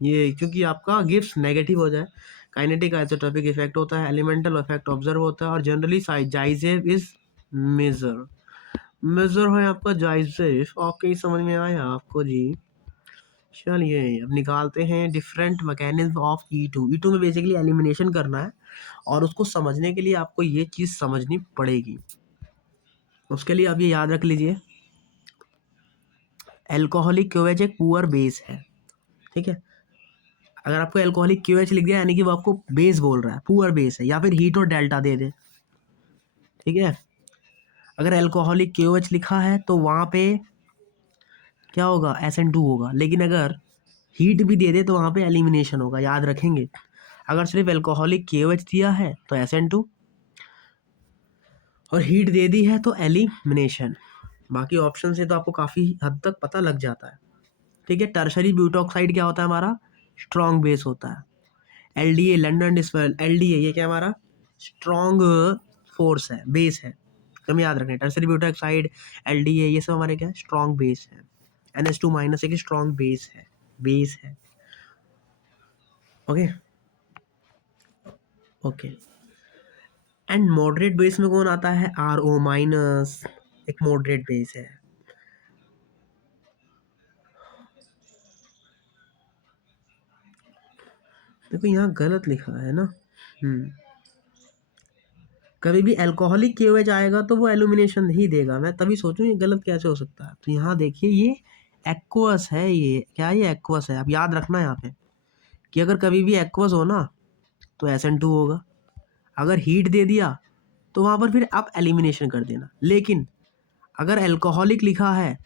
ये क्योंकि आपका गिब्स नेगेटिव हो जाए। काइनेटिक आइसोटोपिक इफेक्ट होता है, एलिमेंटल इफेक्ट ऑब्जर्व होता है, और जनरली जाइजेव इज मेजर है आपका जाइजेव। ओके, समझ में आया आपको जी। चलिए अब निकालते हैं डिफरेंट मैकेनिज्म ऑफ E2 में बेसिकली एलिमिनेशन करना है, और उसको समझने के लिए आपको ये चीज़ समझनी पड़ेगी। उसके लिए अब ये याद रख लीजिए, एल्कोहलिक क्यूएच एक पुअर बेस है, ठीक है। अगर आपको एल्कोहलिक क्यूएच लिख दिया यानी कि वो आपको बेस बोल रहा है, पुअर बेस है, या फिर हीट और डेल्टा दे दे, ठीक है। अगर एल्कोहलिक क्यूएच लिखा है तो वहाँ पे क्या होगा, SN2 होगा, लेकिन अगर हीट भी दे दे तो वहाँ पे एलिमिनेशन होगा, याद रखेंगे। अगर सिर्फ एल्कोहलिक KOH दिया है तो SN2, और हीट दे दी है तो एलिमिनेशन। बाकी ऑप्शन से तो आपको काफ़ी हद तक पता लग जाता है, ठीक है। टर्शरी ब्यूटॉक्साइड क्या होता है हमारा, स्ट्रॉन्ग बेस होता है। LDA लंडन डिस्पर्सल, LDA ये क्या हमारा स्ट्रॉन्ग फोर्स है, बेस है, तो हमें याद रखना है। टर्सरी ब्यूटाइल ऑक्साइड, LDA ये सब हमारे क्या है, स्ट्रॉन्ग बेस है। NH2 माइनस एक स्ट्रॉन्ग बेस है, बेस है। Okay okay. And moderate base में कौन आता है, RO माइनस, एक मॉडरेट बेस है। देखो यहाँ गलत लिखा है ना। कभी भी अल्कोहलिक KOH आएगा तो वो एल्यूमिनेशन ही देगा। मैं तभी सोचूं ये गलत कैसे हो सकता है। तो यहाँ देखिए ये एक्वस है, ये क्या, ये एक्वस है। अब याद रखना यहाँ पे कि अगर कभी भी एक्वस हो ना तो SN2 होगा। अगर हीट दे दिया तो वहाँ पर फिर आप एलिमिनेशन कर देना। लेकिन अगर अल्कोहलिक लिखा है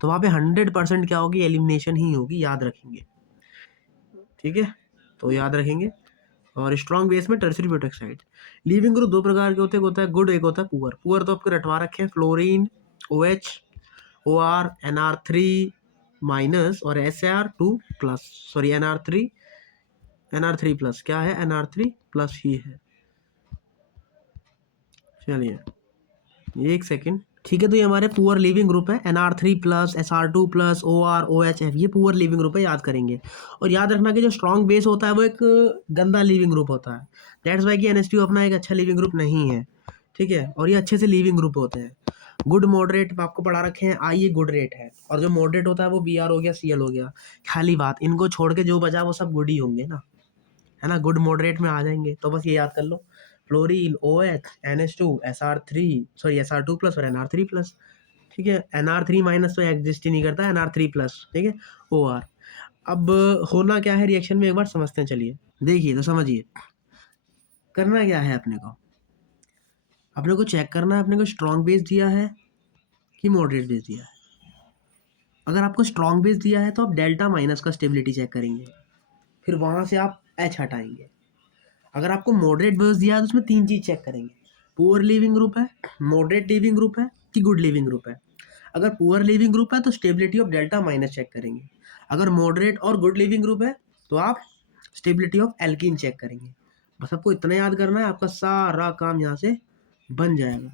तो वहाँ पे 100% क्या होगी, एलिमिनेशन ही होगी, याद रखेंगे। ठीक है, तो याद रखेंगे। और स्ट्रॉन्ग बेस में tertiary butyl oxide. Leaving group दो प्रकार के होते हैं, एक होता है गुड, एक होता है पुअर। पुअर तो आपके रटवा रखे हैं, fluorine OH, OR, NR3 minus और SR2 plus, sorry NR3 plus, क्या है, NR3 प्लस ही है। चलिए एक सेकेंड। ठीक है, तो ये हमारे पुअर लिविंग ग्रुप है। NR3 plus, SR2 plus, OR, OHF, ये पुअर लिविंग ग्रुप है, याद करेंगे। और याद रखना कि जो स्ट्रॉन्ग बेस होता है वो एक गंदा लिविंग ग्रुप होता है। दैट्स वाई कि NH2 अपना एक अच्छा लिविंग ग्रुप नहीं है। ठीक है, और ये अच्छे से लिविंग ग्रुप होते हैं। गुड मॉडरेट आपको पढ़ा रखे हैं, ये गुड रेट है। और जो मॉडरेट होता है वो BR हो गया, CL हो गया। खाली बात, इनको छोड़ के जो बचा वो सब गुड ही होंगे ना, है ना, गुड मॉडरेट में आ जाएंगे। तो बस ये याद कर लो, fluorine OH, NH2, SR3, sorry SR2 plus और NR3 प्लस। ठीक है, NR3 माइनस तो एग्जिस्ट ही नहीं करता, NR3 प्लस। ठीक है, OR। अब होना क्या है रिएक्शन में, एक बार समझते हैं। चलिए देखिए, तो समझिए करना क्या है अपने को। अपने को चेक करना है अपने को स्ट्रॉन्ग बेस दिया है कि मॉडरेट बेस दिया है। अगर आपको स्ट्रॉन्ग बेस दिया है तो आप डेल्टा माइनस का स्टेबिलिटी चेक करेंगे, फिर वहां से आप H हटाएंगे। अगर आपको मॉडरेट बेस दिया है तो उसमें 3 चीज चेक करेंगे, पुअर लिविंग ग्रुप है, मॉडरेट लिविंग ग्रुप है कि गुड लिविंग ग्रुप है। अगर पुअर लिविंग ग्रुप है तो stability of delta minus check करेंगे। अगर मॉडरेट और गुड लिविंग ग्रुप है तो आप स्टेबिलिटी ऑफ एल्कीन चेक करेंगे। बस आपको इतना याद करना है, आपका सारा काम यहाँ से बन जाएगा।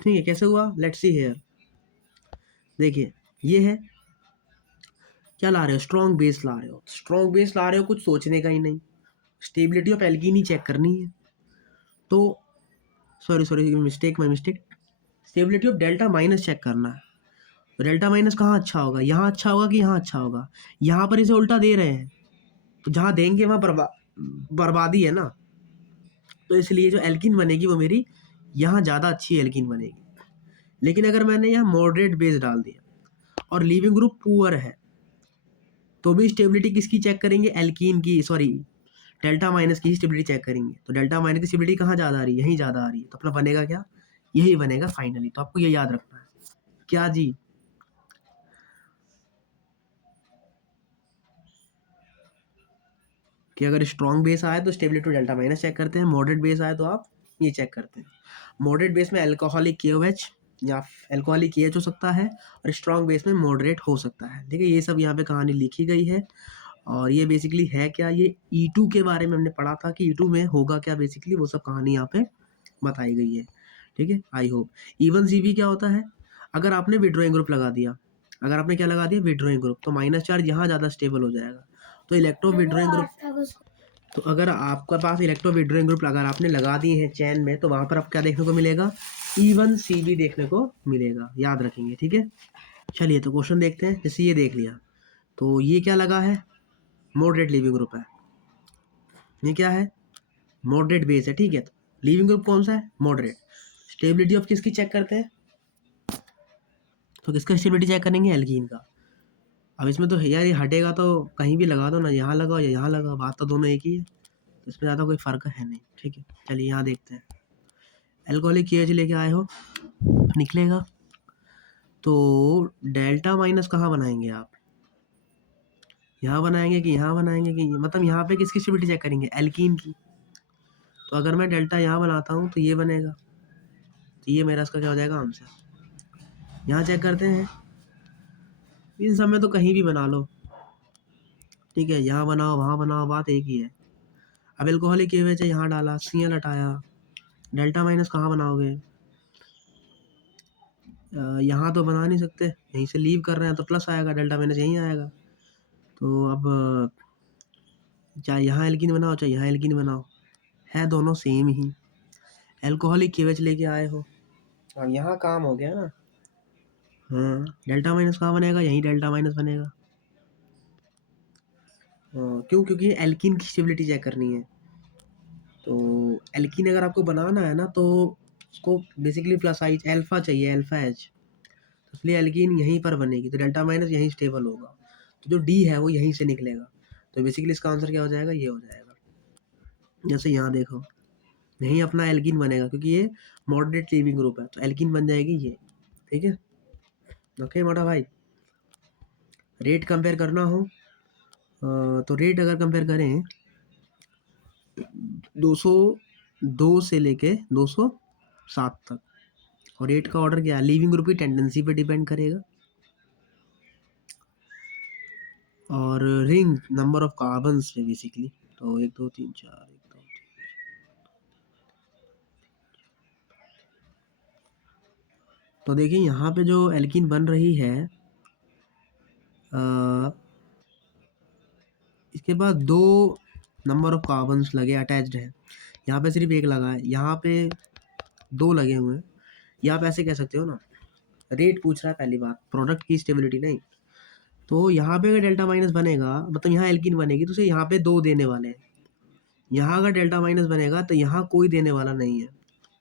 ठीक है, कैसे हुआ, लेट्स सी हियर। देखिए ये है, क्या ला रहे हो, स्ट्रॉन्ग बेस ला रहे हो। स्ट्रॉन्ग बेस ला रहे हो, कुछ सोचने का ही नहीं, स्टेबिलिटी ऑफ एल्कीन ही चेक करनी है। तो sorry sorry, mistake, my mistake. Stability of delta minus check करना है। तो डेल्टा माइनस कहाँ अच्छा होगा, यहाँ अच्छा होगा कि यहाँ अच्छा होगा। यहाँ पर इसे उल्टा दे रहे हैं, तो जहाँ देंगे वहाँ बर्बादी है ना। तो इसलिए जो एल्किन बनेगी वो मेरी यहाँ ज़्यादा अच्छी एल्किन बनेगी। लेकिन अगर मैंने यहाँ मॉडरेट बेस डाल दिया और लिविंग ग्रुप पुअर है तो भी स्टेबिलिटी किसकी चेक करेंगे, एल्कीन की, सॉरी डेल्टा माइनस की स्टेबिलिटी चेक करेंगे। तो डेल्टा माइनस की स्टेबिलिटी कहाँ ज़्यादा आ रही है, यहीं ज़्यादा आ रही है। तो अपना बनेगा क्या, यही बनेगा फाइनली। तो आपको ये याद रखना है, क्या जी, कि अगर स्ट्रॉन्ग बेस आए तो स्टेबिलिटी डेल्टा माइनस चेक करते हैं, मॉडरेट बेस आए तो आप ये चेक करते हैं। मॉडरेट बेस में अल्कोहलिक KOH या अल्कोहलिक KH हो सकता है, और स्ट्रॉन्ग बेस में मॉडरेट हो सकता है। देखिए ये सब यहाँ पे कहानी लिखी गई है। और ये बेसिकली है क्या, ये E2 के बारे में हमने पढ़ा था कि E2 में होगा क्या, बेसिकली वो सब कहानी यहाँ पे बताई गई है। ठीक है, आई होप। इवन CV क्या होता है, अगर आपने विड्रॉइंग ग्रुप लगा दिया, अगर आपने क्या लगा दिया, विड्रॉइंग ग्रुप, तो माइनस चार्ज यहाँ ज़्यादा स्टेबल हो जाएगा। तो इलेक्ट्रो विड्रॉइंग ग्रुप, तो अगर आपका पास इलेक्ट्रो विड्रॉइंग ग्रुप अगर आपने लगा दिए हैं चैन में, तो वहाँ पर आप क्या देखने को मिलेगा, E1 CV देखने को मिलेगा, याद रखेंगे। ठीक है, चलिए तो क्वेश्चन देखते हैं। जैसे ये देख लिया, तो ये क्या लगा है, मॉडरेट लिविंग ग्रुप है। ये क्या है, मॉडरेट बेस है। ठीक है, तो लिविंग ग्रुप कौन सा है, मॉडरेट। स्टेबिलिटी ऑफ किसकी चेक करते हैं, तो किसका स्टेबिलिटी चेक करेंगे, एल्कीन का। अब इसमें तो यार ये हटेगा तो कहीं भी लगा दो ना, यहाँ लगाओ या यहाँ लगाओ, बात तो दोनों एक ही है, तो इसमें ज़्यादा कोई फ़र्क है नहीं। ठीक है, चलिए यहाँ देखते हैं। एल्कोहलिक KH लेके आए हो, निकलेगा तो डेल्टा माइनस कहाँ बनाएंगे आप, यहाँ बनाएंगे कि यहाँ बनाएंगे, कि मतलब यहाँ पे किसकी स्टेबिलिटी चेक करेंगे, एल्कीन की। तो अगर मैं डेल्टा यहाँ बनाता हूँ तो ये बनेगा, तो ये मेरा इसका क्या हो जाएगा, आंसर। यहाँ चेक करते हैं, इन सब में तो कहीं भी बना लो। ठीक है, यहाँ बनाओ वहाँ बनाओ, बात एक ही है। अब एल्कोहलिक KOH है, यहाँ डाला, Cl हटाया, डेल्टा माइनस कहाँ बनाओगे? यहाँ तो बना नहीं सकते, यहीं से लीव कर रहे हैं तो प्लस आएगा, डेल्टा माइनस यहीं आएगा। तो अब चाहे यहाँ एल्कीन बनाओ चाहे यहाँ एल्कीन बनाओ, है दोनों सेम ही। एल्कोहलिक KOH लेके आए हो, अब यहाँ काम हो गया ना। हाँ, डेल्टा माइनस कहाँ बनेगा? यहीं डेल्टा माइनस बनेगा। क्यों? क्योंकि एल्कीन की स्टेबिलिटी चेक करनी है। तो एल्कीन अगर आपको बनाना है ना तो उसको बेसिकली प्लस आई अल्फा चाहिए, अल्फा एच, तो इसलिए एल्कीन यहीं पर बनेगी, तो डेल्टा माइनस यहीं स्टेबल होगा, तो जो डी है वो यहीं से निकलेगा। तो बेसिकली इसका आंसर क्या हो जाएगा? ये हो जाएगा। जैसे यहाँ देखो, यहीं अपना एल्कीन बनेगा क्योंकि ये मॉडरेट लीविंग ग्रुप है, तो एल्कीन बन जाएगी ये। ठीक है, ओके मोटा भाई। रेट कंपेयर करना हो तो रेट अगर कंपेयर करें 202 से लेके 207 तक, और रेट का ऑर्डर क्या है? लीविंग ग्रुप की टेंडेंसी पे डिपेंड करेगा, और रिंग नंबर ऑफ कार्बन्स पे बेसिकली। तो 1 2 3 4 1 2 3। तो देखिए यहाँ पे जो एल्कीन बन रही है इसके बाद 2 नंबर ऑफ कार्बन्स लगे अटैच्ड है, यहाँ पे सिर्फ 1 लगा है, यहाँ पे 2 लगे हुए हैं। या आप ऐसे कह सकते हो ना, रेट पूछ रहा है पहली बात, प्रोडक्ट की स्टेबिलिटी नहीं। तो यहाँ पे अगर डेल्टा माइनस बनेगा मतलब यहाँ एल्कीन बनेगी तो उसे यहाँ पे 2 देने वाले हैं। यहाँ अगर डेल्टा माइनस बनेगा तो यहाँ कोई देने वाला नहीं है।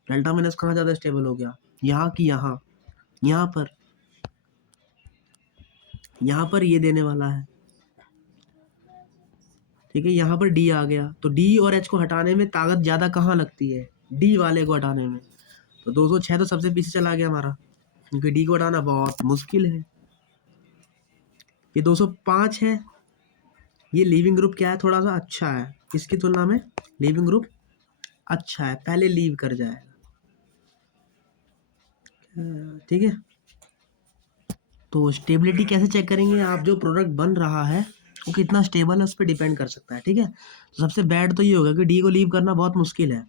डेल्टा माइनस कहाँ ज़्यादा स्टेबल हो गया? यहाँ की यहाँ, यहाँ पर ये देने वाला है। ठीक है, यहाँ पर डी आ गया, तो डी और एच को हटाने में ताकत ज़्यादा कहाँ लगती है? डी वाले को हटाने में। तो 206 तो सबसे पीछे चला गया हमारा, क्योंकि डी को हटाना बहुत मुश्किल है। ये 205 है, ये लीविंग ग्रुप क्या है? थोड़ा सा अच्छा है, इसकी तुलना में लीविंग ग्रुप अच्छा है, पहले लीव कर जाएगा। ठीक है, तो स्टेबिलिटी कैसे चेक करेंगे? आप जो प्रोडक्ट बन रहा है वो कितना स्टेबल है उस पर डिपेंड कर सकता है। ठीक है, तो सबसे बैड तो ये होगा कि डी को लीव करना बहुत मुश्किल है।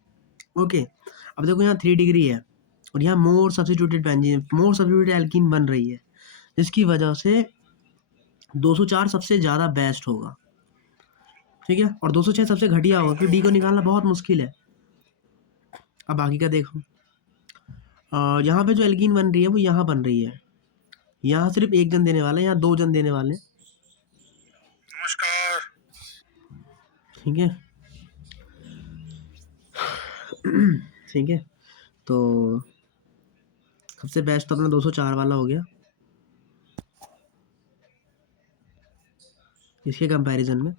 ओके, अब देखो यहाँ 3 डिग्री है और यहाँ मोर सब्स्टिट्यूटेड बेंजीन, मोर सब्स्टिट्यूटेड एल्कीन बन रही है, जिसकी वजह से 204 सबसे ज़्यादा बेस्ट होगा। ठीक है, और 206 सबसे घटिया होगा क्योंकि डी को निकालना बहुत मुश्किल है। अब बाकी का देखो, यहाँ पे जो एल्कीन बन रही है वो यहाँ बन रही है, यहाँ सिर्फ 1 जन देने वाला है, यहाँ 2 जन देने वाले हैं। नमस्कार। ठीक है ठीक है, तो सबसे बेस्ट तो अपना 204 वाला हो गया इसके कंपैरिजन में।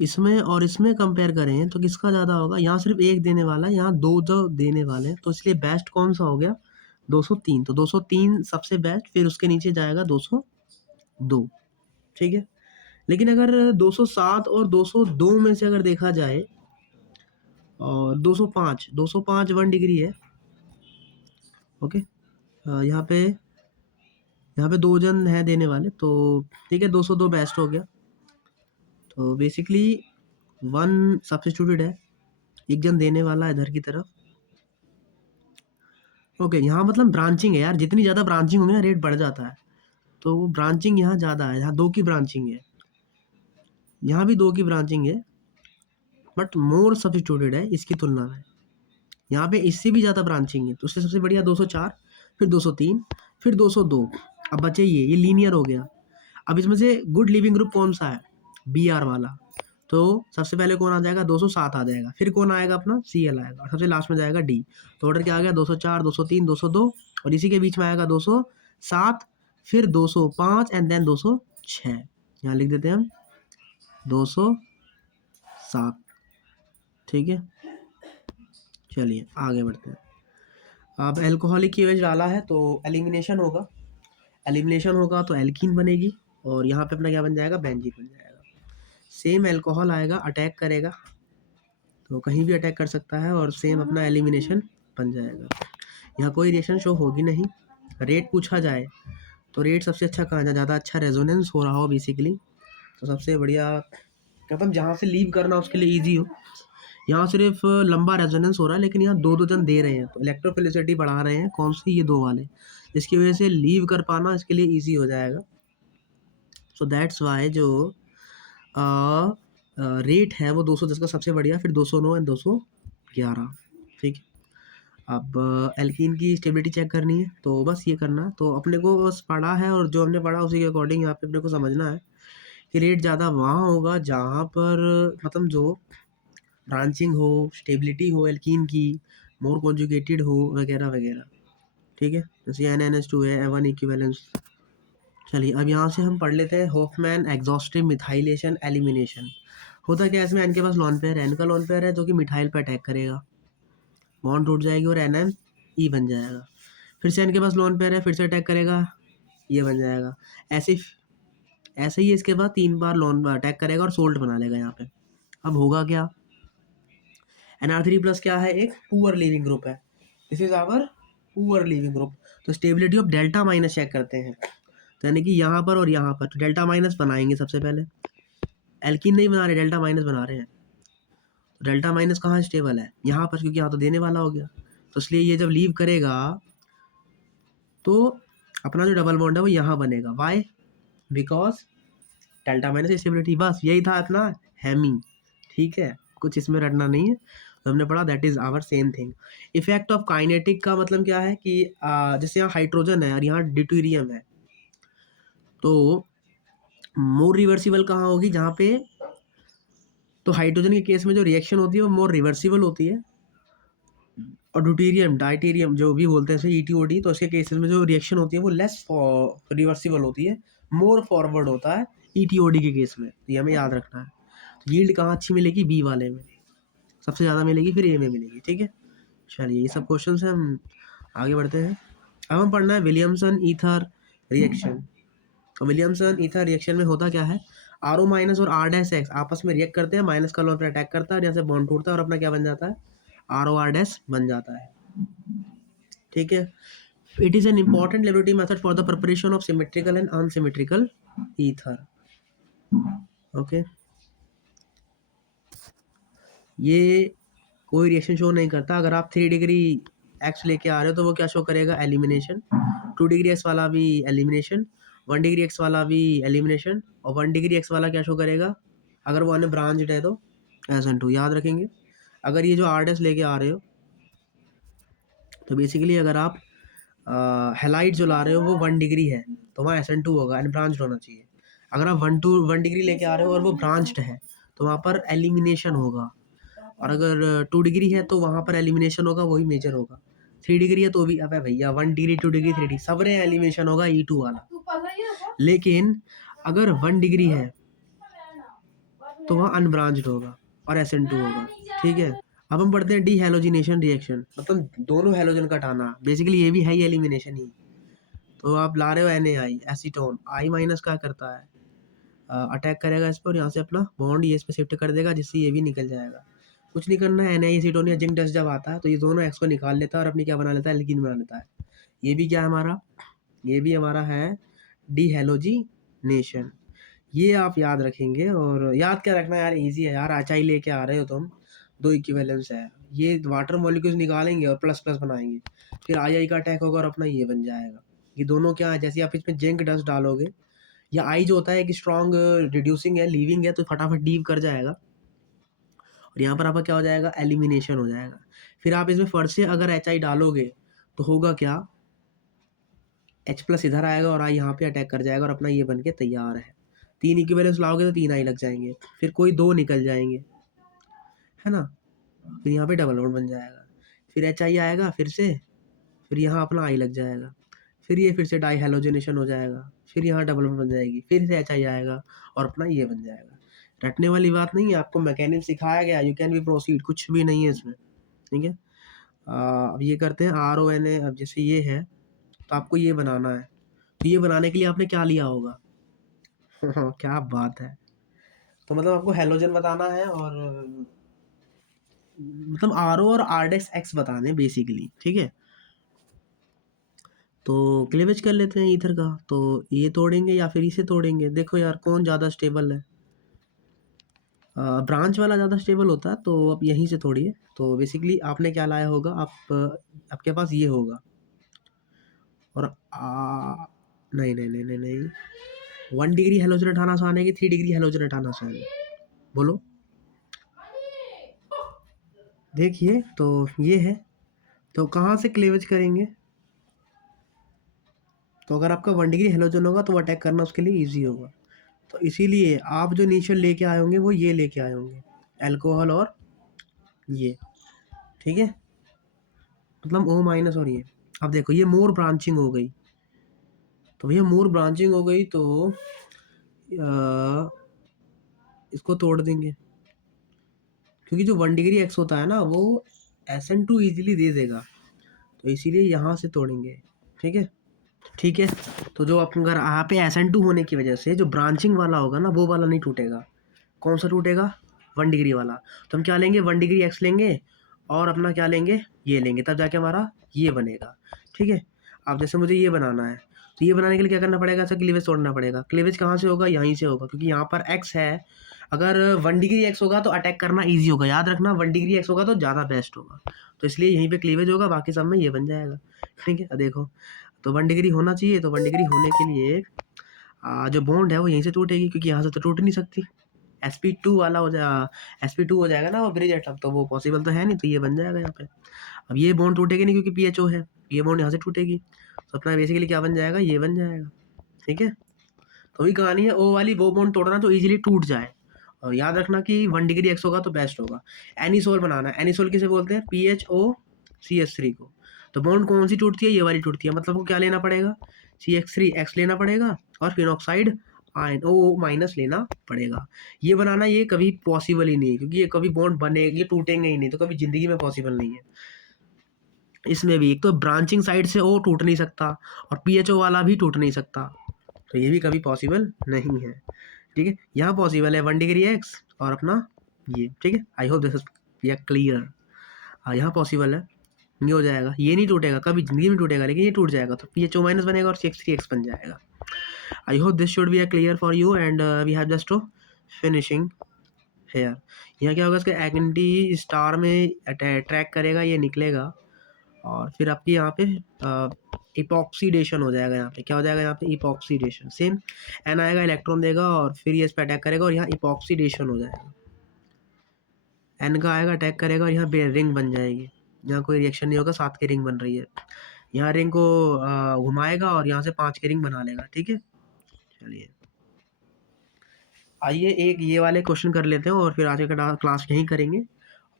इसमें और इसमें कंपेयर करें तो किसका ज़्यादा होगा? यहाँ सिर्फ 1 देने वाला है, यहाँ 2 जो देने वाले हैं, तो इसलिए बेस्ट कौन सा हो गया? 203। तो 203 सबसे बेस्ट, फिर उसके नीचे जाएगा 202। ठीक है, लेकिन अगर 207 और 202 में से अगर देखा जाए, और 205 1 डिग्री है। ओके, यहाँ पे 2 जन है देने वाले, तो ठीक है 202 बेस्ट हो गया। तो बेसिकली 1 सब्स्टिट्यूटेड है, 1 जन देने वाला है इधर की तरफ। ओके, यहाँ मतलब ब्रांचिंग है यार, जितनी ज़्यादा ब्रांचिंग होगी ना रेट बढ़ जाता है, तो ब्रांचिंग यहाँ ज़्यादा है, यहाँ 2 की ब्रांचिंग है, यहाँ भी 2 की ब्रांचिंग है, बट मोर सब्स्टिट्यूटेड है इसकी तुलना में। यहाँ पे इससे भी ज़्यादा ब्रांचिंग है, तो उससे सबसे बढ़िया 204, फिर 203, फिर 202। अब बचे ये लीनियर हो गया। अब इसमें से गुड लिविंग ग्रुप कौन सा है? BR वाला। तो सबसे पहले कौन आ जाएगा? 207 आ जाएगा, फिर कौन आएगा? अपना Cl आएगा, और सबसे लास्ट में जाएगा D। तो ऑर्डर क्या आ गया? 204 203 202, और इसी के बीच में आएगा 207, फिर 205 एंड देन 206। यहाँ लिख देते हैं हम 207। ठीक है, चलिए आगे बढ़ते हैं। अब एल्कोहलिक KOH डाला है तो एलिमिनेशन होगा, तो एल्कीन बनेगी, और यहाँ पे अपना क्या बन जाएगा? बेंजीन बन जाएगा। सेम एल्कोहल आएगा, अटैक करेगा, तो कहीं भी अटैक कर सकता है, और सेम अपना एलिमिनेशन बन जाएगा। यहाँ कोई रिएक्शन शो होगी नहीं। रेट पूछा जाए तो रेट सबसे अच्छा कहाँ ज़्यादा अच्छा रेजोनेंस हो रहा हो बेसिकली, तो सबसे बढ़िया मतलब जहाँ से लीव करना उसके लिए ईजी हो। यहाँ सिर्फ लंबा रेजोनेंस हो रहा है, लेकिन यहाँ दो दो जन दे रहे हैं, तो इलेक्ट्रोफिलिसिटी बढ़ा रहे हैं कौन सी, ये दो वाले, इसकी वजह से लीव कर पाना इसके लिए ईजी हो जाएगा। सो दैट्स वाई जो रेट है वो 210 का सबसे बढ़िया, फिर 209 एंड 211, ठीक है। अब एल्कीन की स्टेबिलिटी चेक करनी है, तो बस ये करना है। तो अपने को बस पढ़ा है और जो हमने पढ़ा उसी के अकॉर्डिंग यहाँ पे अपने को समझना है कि रेट ज़्यादा वहाँ होगा जहाँ पर मतलब जो ब्रांचिंग हो, स्टेबिलिटी हो एल्कीन की, मोर कॉन्जुगेटेड हो वगैरह वगैरह, ठीक है। जैसे NNH2 है, एवन इक्विवेलेंस। चलिए अब यहाँ से हम पढ़ लेते हैं होफमैन एग्जॉस्टिव मिथाइलेशन एलिमिनेशन। होता क्या है इसमें, एन के पास लॉन पेयर है, एन का लॉन पेयर है जो कि मिथाइल पर अटैक करेगा, बॉन्ड टूट जाएगी और NME बन जाएगा। फिर से एन के पास लॉन पेयर है, फिर से अटैक करेगा, ये बन जाएगा। ऐसे ऐसे ही इसके बाद 3 बार लॉन अटैक करेगा और सोल्ट बना लेगा यहाँ पे। अब होगा क्या, NR3+ क्या है, एक पुअर लीविंग ग्रुप है, this is our poor leaving group. तो stability of delta minus check करते हैं, तो यानी कि यहाँ पर और यहाँ पर, तो डेल्टा माइनस बनाएंगे सबसे पहले। एल्कीन नहीं बना रहे, डेल्टा माइनस बना रहे हैं। तो डेल्टा माइनस कहाँ स्टेबल है, यहाँ पर, क्योंकि यहाँ तो देने वाला हो गया, तो इसलिए ये जब लीव करेगा तो अपना जो डबल बॉन्ड है वो यहाँ बनेगा। Why, because delta minus stability, बस यही था अपना हैमी, ठीक है, कुछ इसमें रटना नहीं है। तो हमने पढ़ा that is our same thing. Effect of kinetic का मतलब क्या है कि जैसे यहाँ हाइड्रोजन है और यहाँ ड्यूटेरियम है, तो मोर रिवर्सिबल कहाँ होगी, जहाँ पे, तो हाइड्रोजन के केस में जो रिएक्शन होती है वो मोर रिवर्सिबल होती है, और ड्यूटेरियम डाइटेरियम जो भी बोलते हैं ETOD, तो उसके केसेस में जो रिएक्शन होती है वो लेस रिवर्सिबल होती है, मोर फॉरवर्ड होता है ETOD के केस में, तो ये हमें याद रखना है। तो यील्ड कहाँ अच्छी मिलेगी, बी वाले में सबसे ज़्यादा मिलेगी, फिर ए में मिलेगी, ठीक है। चलिए ये सब क्वेश्चन से हम आगे बढ़ते हैं। अब हम पढ़ना है विलियमसन ईथर रिएक्शन। तो विलियमसन ईथर रिएक्शन में होता क्या है, RO- और R-X आपस में रिएक्ट करते हैं, माइनस का लॉन पर अटैक करता है और यहाँ से बॉन्ड टूटता है और अपना क्या बन जाता है, RO-R- बन जाता है, ठीक है। It is an important laboratory method for the preparation of symmetrical and unsymmetrical ether, okay. ये कोई रिएक्शन शो नहीं करता। अगर आप 3 डिग्री एक्स लेके आ रहे हो तो वो क्या शो करेगा, एलिमिनेशन। 2 डिग्री एक्स वाला भी एलिमिनेशन, 1 डिग्री एक्स वाला भी एलिमिनेशन, और 1 डिग्री एक्स वाला क्या शो करेगा, अगर वो अनब्रांच्ड है तो SN2, याद रखेंगे। अगर ये जो R- लेके आ रहे हो, तो बेसिकली अगर आप हेलाइट जो ला रहे हो वो 1 डिग्री है, तो वहाँ SN2 होगा, अनब्रांच्ड होना चाहिए। अगर आप 1 डिग्री लेके आ रहे हो और वो ब्रांच्ड है, तो वहाँ पर एलिमिनेशन होगा। और अगर 2 डिग्री है तो वहाँ पर एलिमिनेशन होगा, वही मेजर होगा। 3 डिग्री है तो भी, अबे भैया 1 डिग्री 2 डिग्री 3 डिग्री सब रे एलिमिनेशन होगा, E2 वाला। लेकिन अगर 1 डिग्री है तो वहाँ अनब्रांच्ड होगा और SN2 होगा, ठीक है। अब हम पढ़ते हैं डी हेलोजिनेशन रिएक्शन, मतलब दोनों हेलोजन का हटाना, बेसिकली ये भी है ही एलिमिनेशन ही। तो आप ला रहे हो NaI एसीटोन, I- क्या करता है, अटैक करेगा इस पर, यहाँ से अपना बॉन्ड ये इस पर शिफ्ट कर देगा, जिससे ये भी निकल जाएगा। कुछ नहीं करना है, NaI एसीटोन या जिंक डस्ट जब आता है तो ये दोनों एक्स को निकाल लेता है और अपनी क्या बना लेता है, एल्कीन बना लेता है। ये भी क्या है हमारा, ये भी हमारा है डीहेलोजिनेशन। ये आप याद रखेंगे, और याद क्या रखना यार, इजी है यार, HI लेके आ रहे हो तुम, 2 इक्विवेलेंस है, ये वाटर मॉलिक्यूल्स निकालेंगे और प्लस प्लस बनाएंगे, फिर I का अटैक होगा और अपना ये बन जाएगा। ये दोनों क्या है, जैसे आप इसमें जिंक डस्ट डालोगे, या आई जो होता है कि स्ट्रॉन्ग रिड्यूसिंग है, लीविंग है, तो फटाफट लीव कर जाएगा, और यहाँ पर आपका क्या हो जाएगा, एलिमिनेशन हो जाएगा। फिर आप इसमें फर्स्ट से अगर HI डालोगे तो होगा क्या, H+ इधर आएगा और I यहाँ पे अटैक कर जाएगा और अपना ये बन के तैयार है। 3 इक्विवेलेंस लाओगे तो 3 I लग जाएंगे, फिर कोई 2 निकल जाएंगे, है ना, फिर यहाँ पे डबल बॉन्ड बन जाएगा, फिर HI आएगा फिर से, फिर यहाँ अपना I लग जाएगा, फिर ये फिर से डाई हेलोजिनेशन हो जाएगा, फिर यहाँ डबल बॉन्ड बन जाएगी, फिर से HI आएगा और अपना ये बन जाएगा। रटने वाली बात नहीं है, आपको मैकेनिज्म सिखाया गया, यू कैन बी प्रोसीड, कुछ भी नहीं है इसमें, ठीक है। अब ये करते हैं RONA। अब जैसे ये है तो आपको ये बनाना है, तो ये बनाने के लिए आपने क्या लिया होगा क्या बात है। तो मतलब आपको हेलोजन बताना है और मतलब RO और R-X बताने बेसिकली, ठीक है। तो क्लीवेज कर लेते हैं ईथर का। तो ये तोड़ेंगे या फिर इसे तोड़ेंगे, देखो यार कौन ज़्यादा स्टेबल है। ब्रांच वाला ज़्यादा स्टेबल होता है, तो अब यहीं से तोड़िए। तो बेसिकली आपने क्या लाया होगा, आपके पास ये होगा। और नहीं नहीं नहीं नहीं नहीं, 1 डिग्री हेलोजन हटाना आसान है कि 3 डिग्री हेलोजन हटाना आसान है, बोलो। देखिए तो ये है, तो कहाँ से क्लीवेज करेंगे। तो अगर आपका 1 डिग्री हेलोजन होगा तो वो अटैक करना उसके लिए ईजी होगा। तो इसीलिए आप जो इनिशियल लेके आए होंगे वो ये लेके आए होंगे, अल्कोहल और ये, ठीक है, मतलब O माइनस और ये। अब देखो ये मोर ब्रांचिंग हो गई, तो भैया मोर ब्रांचिंग हो गई तो इसको तोड़ देंगे, क्योंकि जो 1 डिग्री एक्स होता है ना वो SN2 ईजिली दे देगा, तो इसीलिए यहाँ से तोड़ेंगे, ठीक है। ठीक है, तो जो आप अगर यहाँ पे SN2 होने की वजह से जो ब्रांचिंग वाला होगा ना वो वाला नहीं टूटेगा। कौन सा टूटेगा, 1 डिग्री वाला। तो हम क्या लेंगे, 1 डिग्री एक्स लेंगे और अपना क्या लेंगे, ये लेंगे, तब जाके हमारा ये बनेगा, ठीक है। अब जैसे मुझे ये बनाना है, तो ये बनाने के लिए क्या करना पड़ेगा, ऐसा क्लीवेज तोड़ना पड़ेगा। क्लीवेज कहाँ से होगा, यहीं से होगा, क्योंकि यहाँ पर एक्स है। अगर 1 डिग्री एक्स होगा तो अटैक करना ईजी होगा, याद रखना 1 डिग्री एक्स होगा तो ज़्यादा बेस्ट होगा। तो इसलिए यहीं पे क्लीवेज होगा, बाकी सब में ये बन जाएगा, ठीक है। देखो तो 1 डिग्री होना चाहिए, तो 1 डिग्री होने के लिए जो बॉन्ड है वो यहीं से टूटेगी, क्योंकि यहाँ से तो टूट नहीं सकती। sp2 वाला हो जाएगा, sp2 हो जाएगा ना वो ब्रिज एटम, तो वो पॉसिबल तो है नहीं, तो ये बन जाएगा यहाँ पे। अब ये बॉन्ड टूटेगी नहीं क्योंकि PHO है, ये बॉन्ड यहाँ से टूटेगी, तो अपना बेसिकली क्या बन जाएगा, ये बन जाएगा, ठीक है। तो वही कहानी है, O वाली वो बॉन्ड तोड़ना जो इजीली टूट जाए, और याद रखना कि 1 डिग्री एक्स होगा तो बेस्ट होगा। एनिसोल बनाना है, एनिसोल किसे बोलते हैं, PHOCH3 को। तो बॉन्ड कौन सी टूटती है, ये वाली टूटती है, मतलब को क्या लेना पड़ेगा, CH3X लेना पड़ेगा, और फिनॉक्साइड आयन O माइनस लेना पड़ेगा। ये बनाना ये कभी पॉसिबल ही नहीं है, क्योंकि ये कभी बॉन्ड बने, ये टूटेंगे ही नहीं, तो कभी जिंदगी में पॉसिबल नहीं है। इसमें भी एक तो ब्रांचिंग साइड से O टूट नहीं सकता, और PHO वाला भी टूट नहीं सकता, तो ये भी कभी पॉसिबल नहीं है, ठीक है। यहाँ पॉसिबल है 1 डिग्री एक्स और अपना ये, ठीक है। I hope this is clear. हाँ यहाँ पॉसिबल है, ये हो जाएगा, ये नहीं टूटेगा, कभी जिंदगी में टूटेगा, लेकिन ये टूट जाएगा, तो PHO माइनस बनेगा और CH3X बन जाएगा। I hope this should be clear for you, and we have just to finishing here. यहाँ क्या होगा, इसके एंटी स्टार में ट्रैक करेगा, ये निकलेगा, और फिर आपकी यहाँ पे इपॉक्सीडेशन हो जाएगा। यहाँ पे क्या हो जाएगा, यहाँ पे इपॉक्सीडेशन, सेम एन आएगा, इलेक्ट्रॉन देगा, और फिर ये इस पर अटैक करेगा, और यहाँ इपॉक्सीडेशन हो जाएगा। एन का आएगा, अटैक करेगा, और यहाँ रिंग बन जाएगी, यहाँ कोई रिएक्शन नहीं होगा, 7 की रिंग बन रही है। यहाँ रिंग को घुमाएगा और यहाँ से 5 की रिंग बना लेगा, ठीक है। चलिए आइए एक ये वाले क्वेश्चन कर लेते हैं, और फिर आज का क्लास यहीं करेंगे।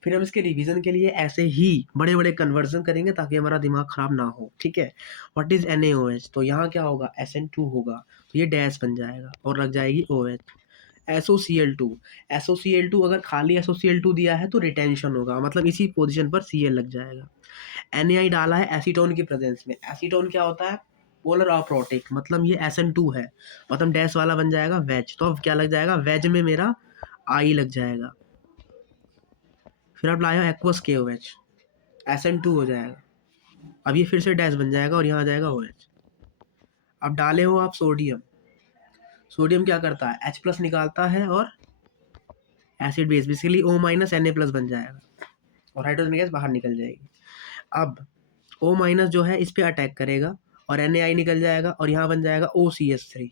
फिर हम इसके रिवीजन के लिए ऐसे ही बड़े बड़े कन्वर्जन करेंगे, ताकि हमारा दिमाग खराब ना हो, ठीक है। व्हाट इज NaOH, तो यहाँ क्या होगा, SN2 होगा, तो ये डैश बन जाएगा और लग जाएगी OH। SOCl2, SOCl2 अगर खाली SOCl2 दिया है तो रिटेंशन होगा, मतलब इसी पोजीशन पर Cl लग जाएगा। Na डाला है एसीटोन की प्रेजेंस में, एसीटोन क्या होता है, पोलर अप्रोटिक, मतलब ये SN2 है, मतलब डैश वाला बन जाएगा वेज। तो अब क्या लग जाएगा, वेज में मेरा I लग जाएगा। फिर आप लाए एक्वस KOH, SN2 हो जाएगा, अब ये फिर से डैश बन जाएगा और यहाँ आ जाएगा OH। अब डाले हो आप सोडियम, सोडियम क्या करता है, H+ निकालता है और acid base, basically O minus Na+ बन जाएगा, और हाइड्रोजन गैस बाहर निकल जाएगी। अब O माइनस जो है इस पे अटैक करेगा, और Na निकल जाएगा, और यहाँ बन जाएगा OCH3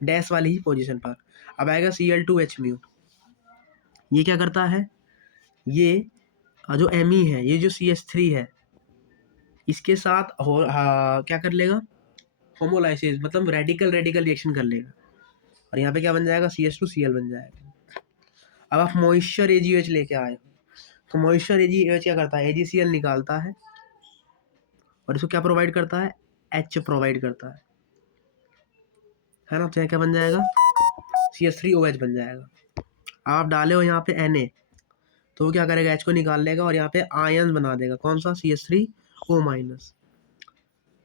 डैश वाली ही पोजीशन पर। अब आएगा Cl2H म्यू, ये क्या करता है, ये जो Me है, ये जो CH3 है, इसके साथ क्या कर लेगा, होमोलाइसिस, मतलब रेडिकल रेडिकल रिएक्शन कर लेगा, और यहाँ पे क्या बन जाएगा, CH2Cl बन जाएगा। अब आप मॉइस्चर AgOH लेके आए हो, तो मॉइस्चर AgOH क्या करता है, AgCl निकालता है, और इसको क्या प्रोवाइड करता है, H प्रोवाइड करता है ना। तो यहाँ क्या बन जाएगा, CH3OH बन जाएगा। आप डाले हो यहाँ पे Na, तो वो क्या करेगा, H को निकाल लेगा, और यहाँ पे आयन बना देगा, कौन सा, CH3O माइनस।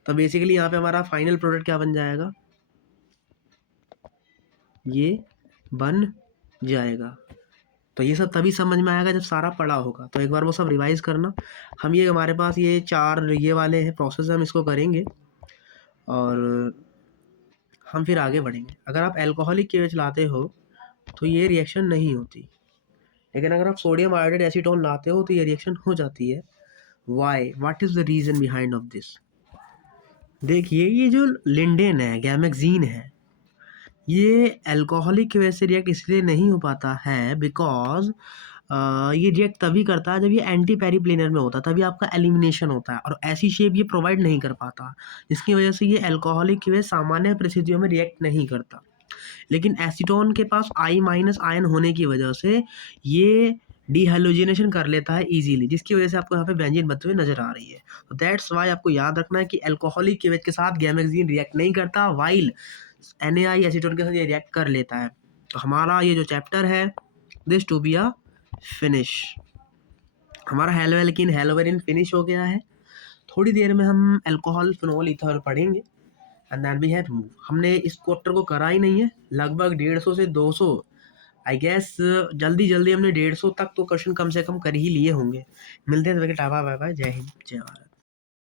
तो बेसिकली यहाँ पे हमारा फाइनल प्रोडक्ट क्या बन जाएगा, ये बन जाएगा। तो ये सब तभी समझ में आएगा जब सारा पढ़ा होगा, तो एक बार वो सब रिवाइज करना। हम ये हमारे पास ये 4 ये वाले हैं प्रोसेस, हम इसको करेंगे, और हम फिर आगे बढ़ेंगे। अगर आप अल्कोहलिक KOH लाते हो तो ये रिएक्शन नहीं होती, लेकिन अगर आप सोडियम आयोडाइड एसीटोन लाते हो तो ये रिएक्शन हो जाती है। Why, what is the reason behind of this? देखिए, ये जो लिंडेन है, गैमेक्जीन है, ये अल्कोहलिक की वजह से रिएक्ट इसलिए नहीं हो पाता है बिकॉज ये रिएक्ट तभी करता है जब ये एंटी पेरिप्लेनर में होता है, तभी आपका एलिमिनेशन होता है, और ऐसी शेप ये प्रोवाइड नहीं कर पाता, जिसकी वजह से ये अल्कोहलिक की वजह से सामान्य परिस्थितियों में रिएक्ट नहीं करता। लेकिन एसीटोन के पास I- आयन होने की वजह से ये डिहाइड्रोजनेशन कर लेता है इजीली, जिसकी वजह से आपको यहाँ पे बेंजीन बनते हुए नजर आ रही है। तो दैट्स वाई आपको याद रखना है कि अल्कोहलिक KOH के साथ गैमेक्सीन रिएक्ट नहीं करता, वाइल NaI एसीटोन के साथ ये रिएक्ट कर लेता है। तो हमारा ये जो चैप्टर है this to be a finish, हमारा हेलोएल्कीन हेलोवेरिन फिनिश हो गया है। थोड़ी देर में हम अल्कोहल फिनोल ईथर पढ़ेंगे and then we have move. हमने इस क्वार्टर को करा ही नहीं है, लगभग 150 से 200 आई गेस, जल्दी जल्दी हमने 150 तक तो क्वेश्चन कम से कम कर ही लिए होंगे। मिलते हैं, टाटा बाय बाय, जय हिंद जय भारत।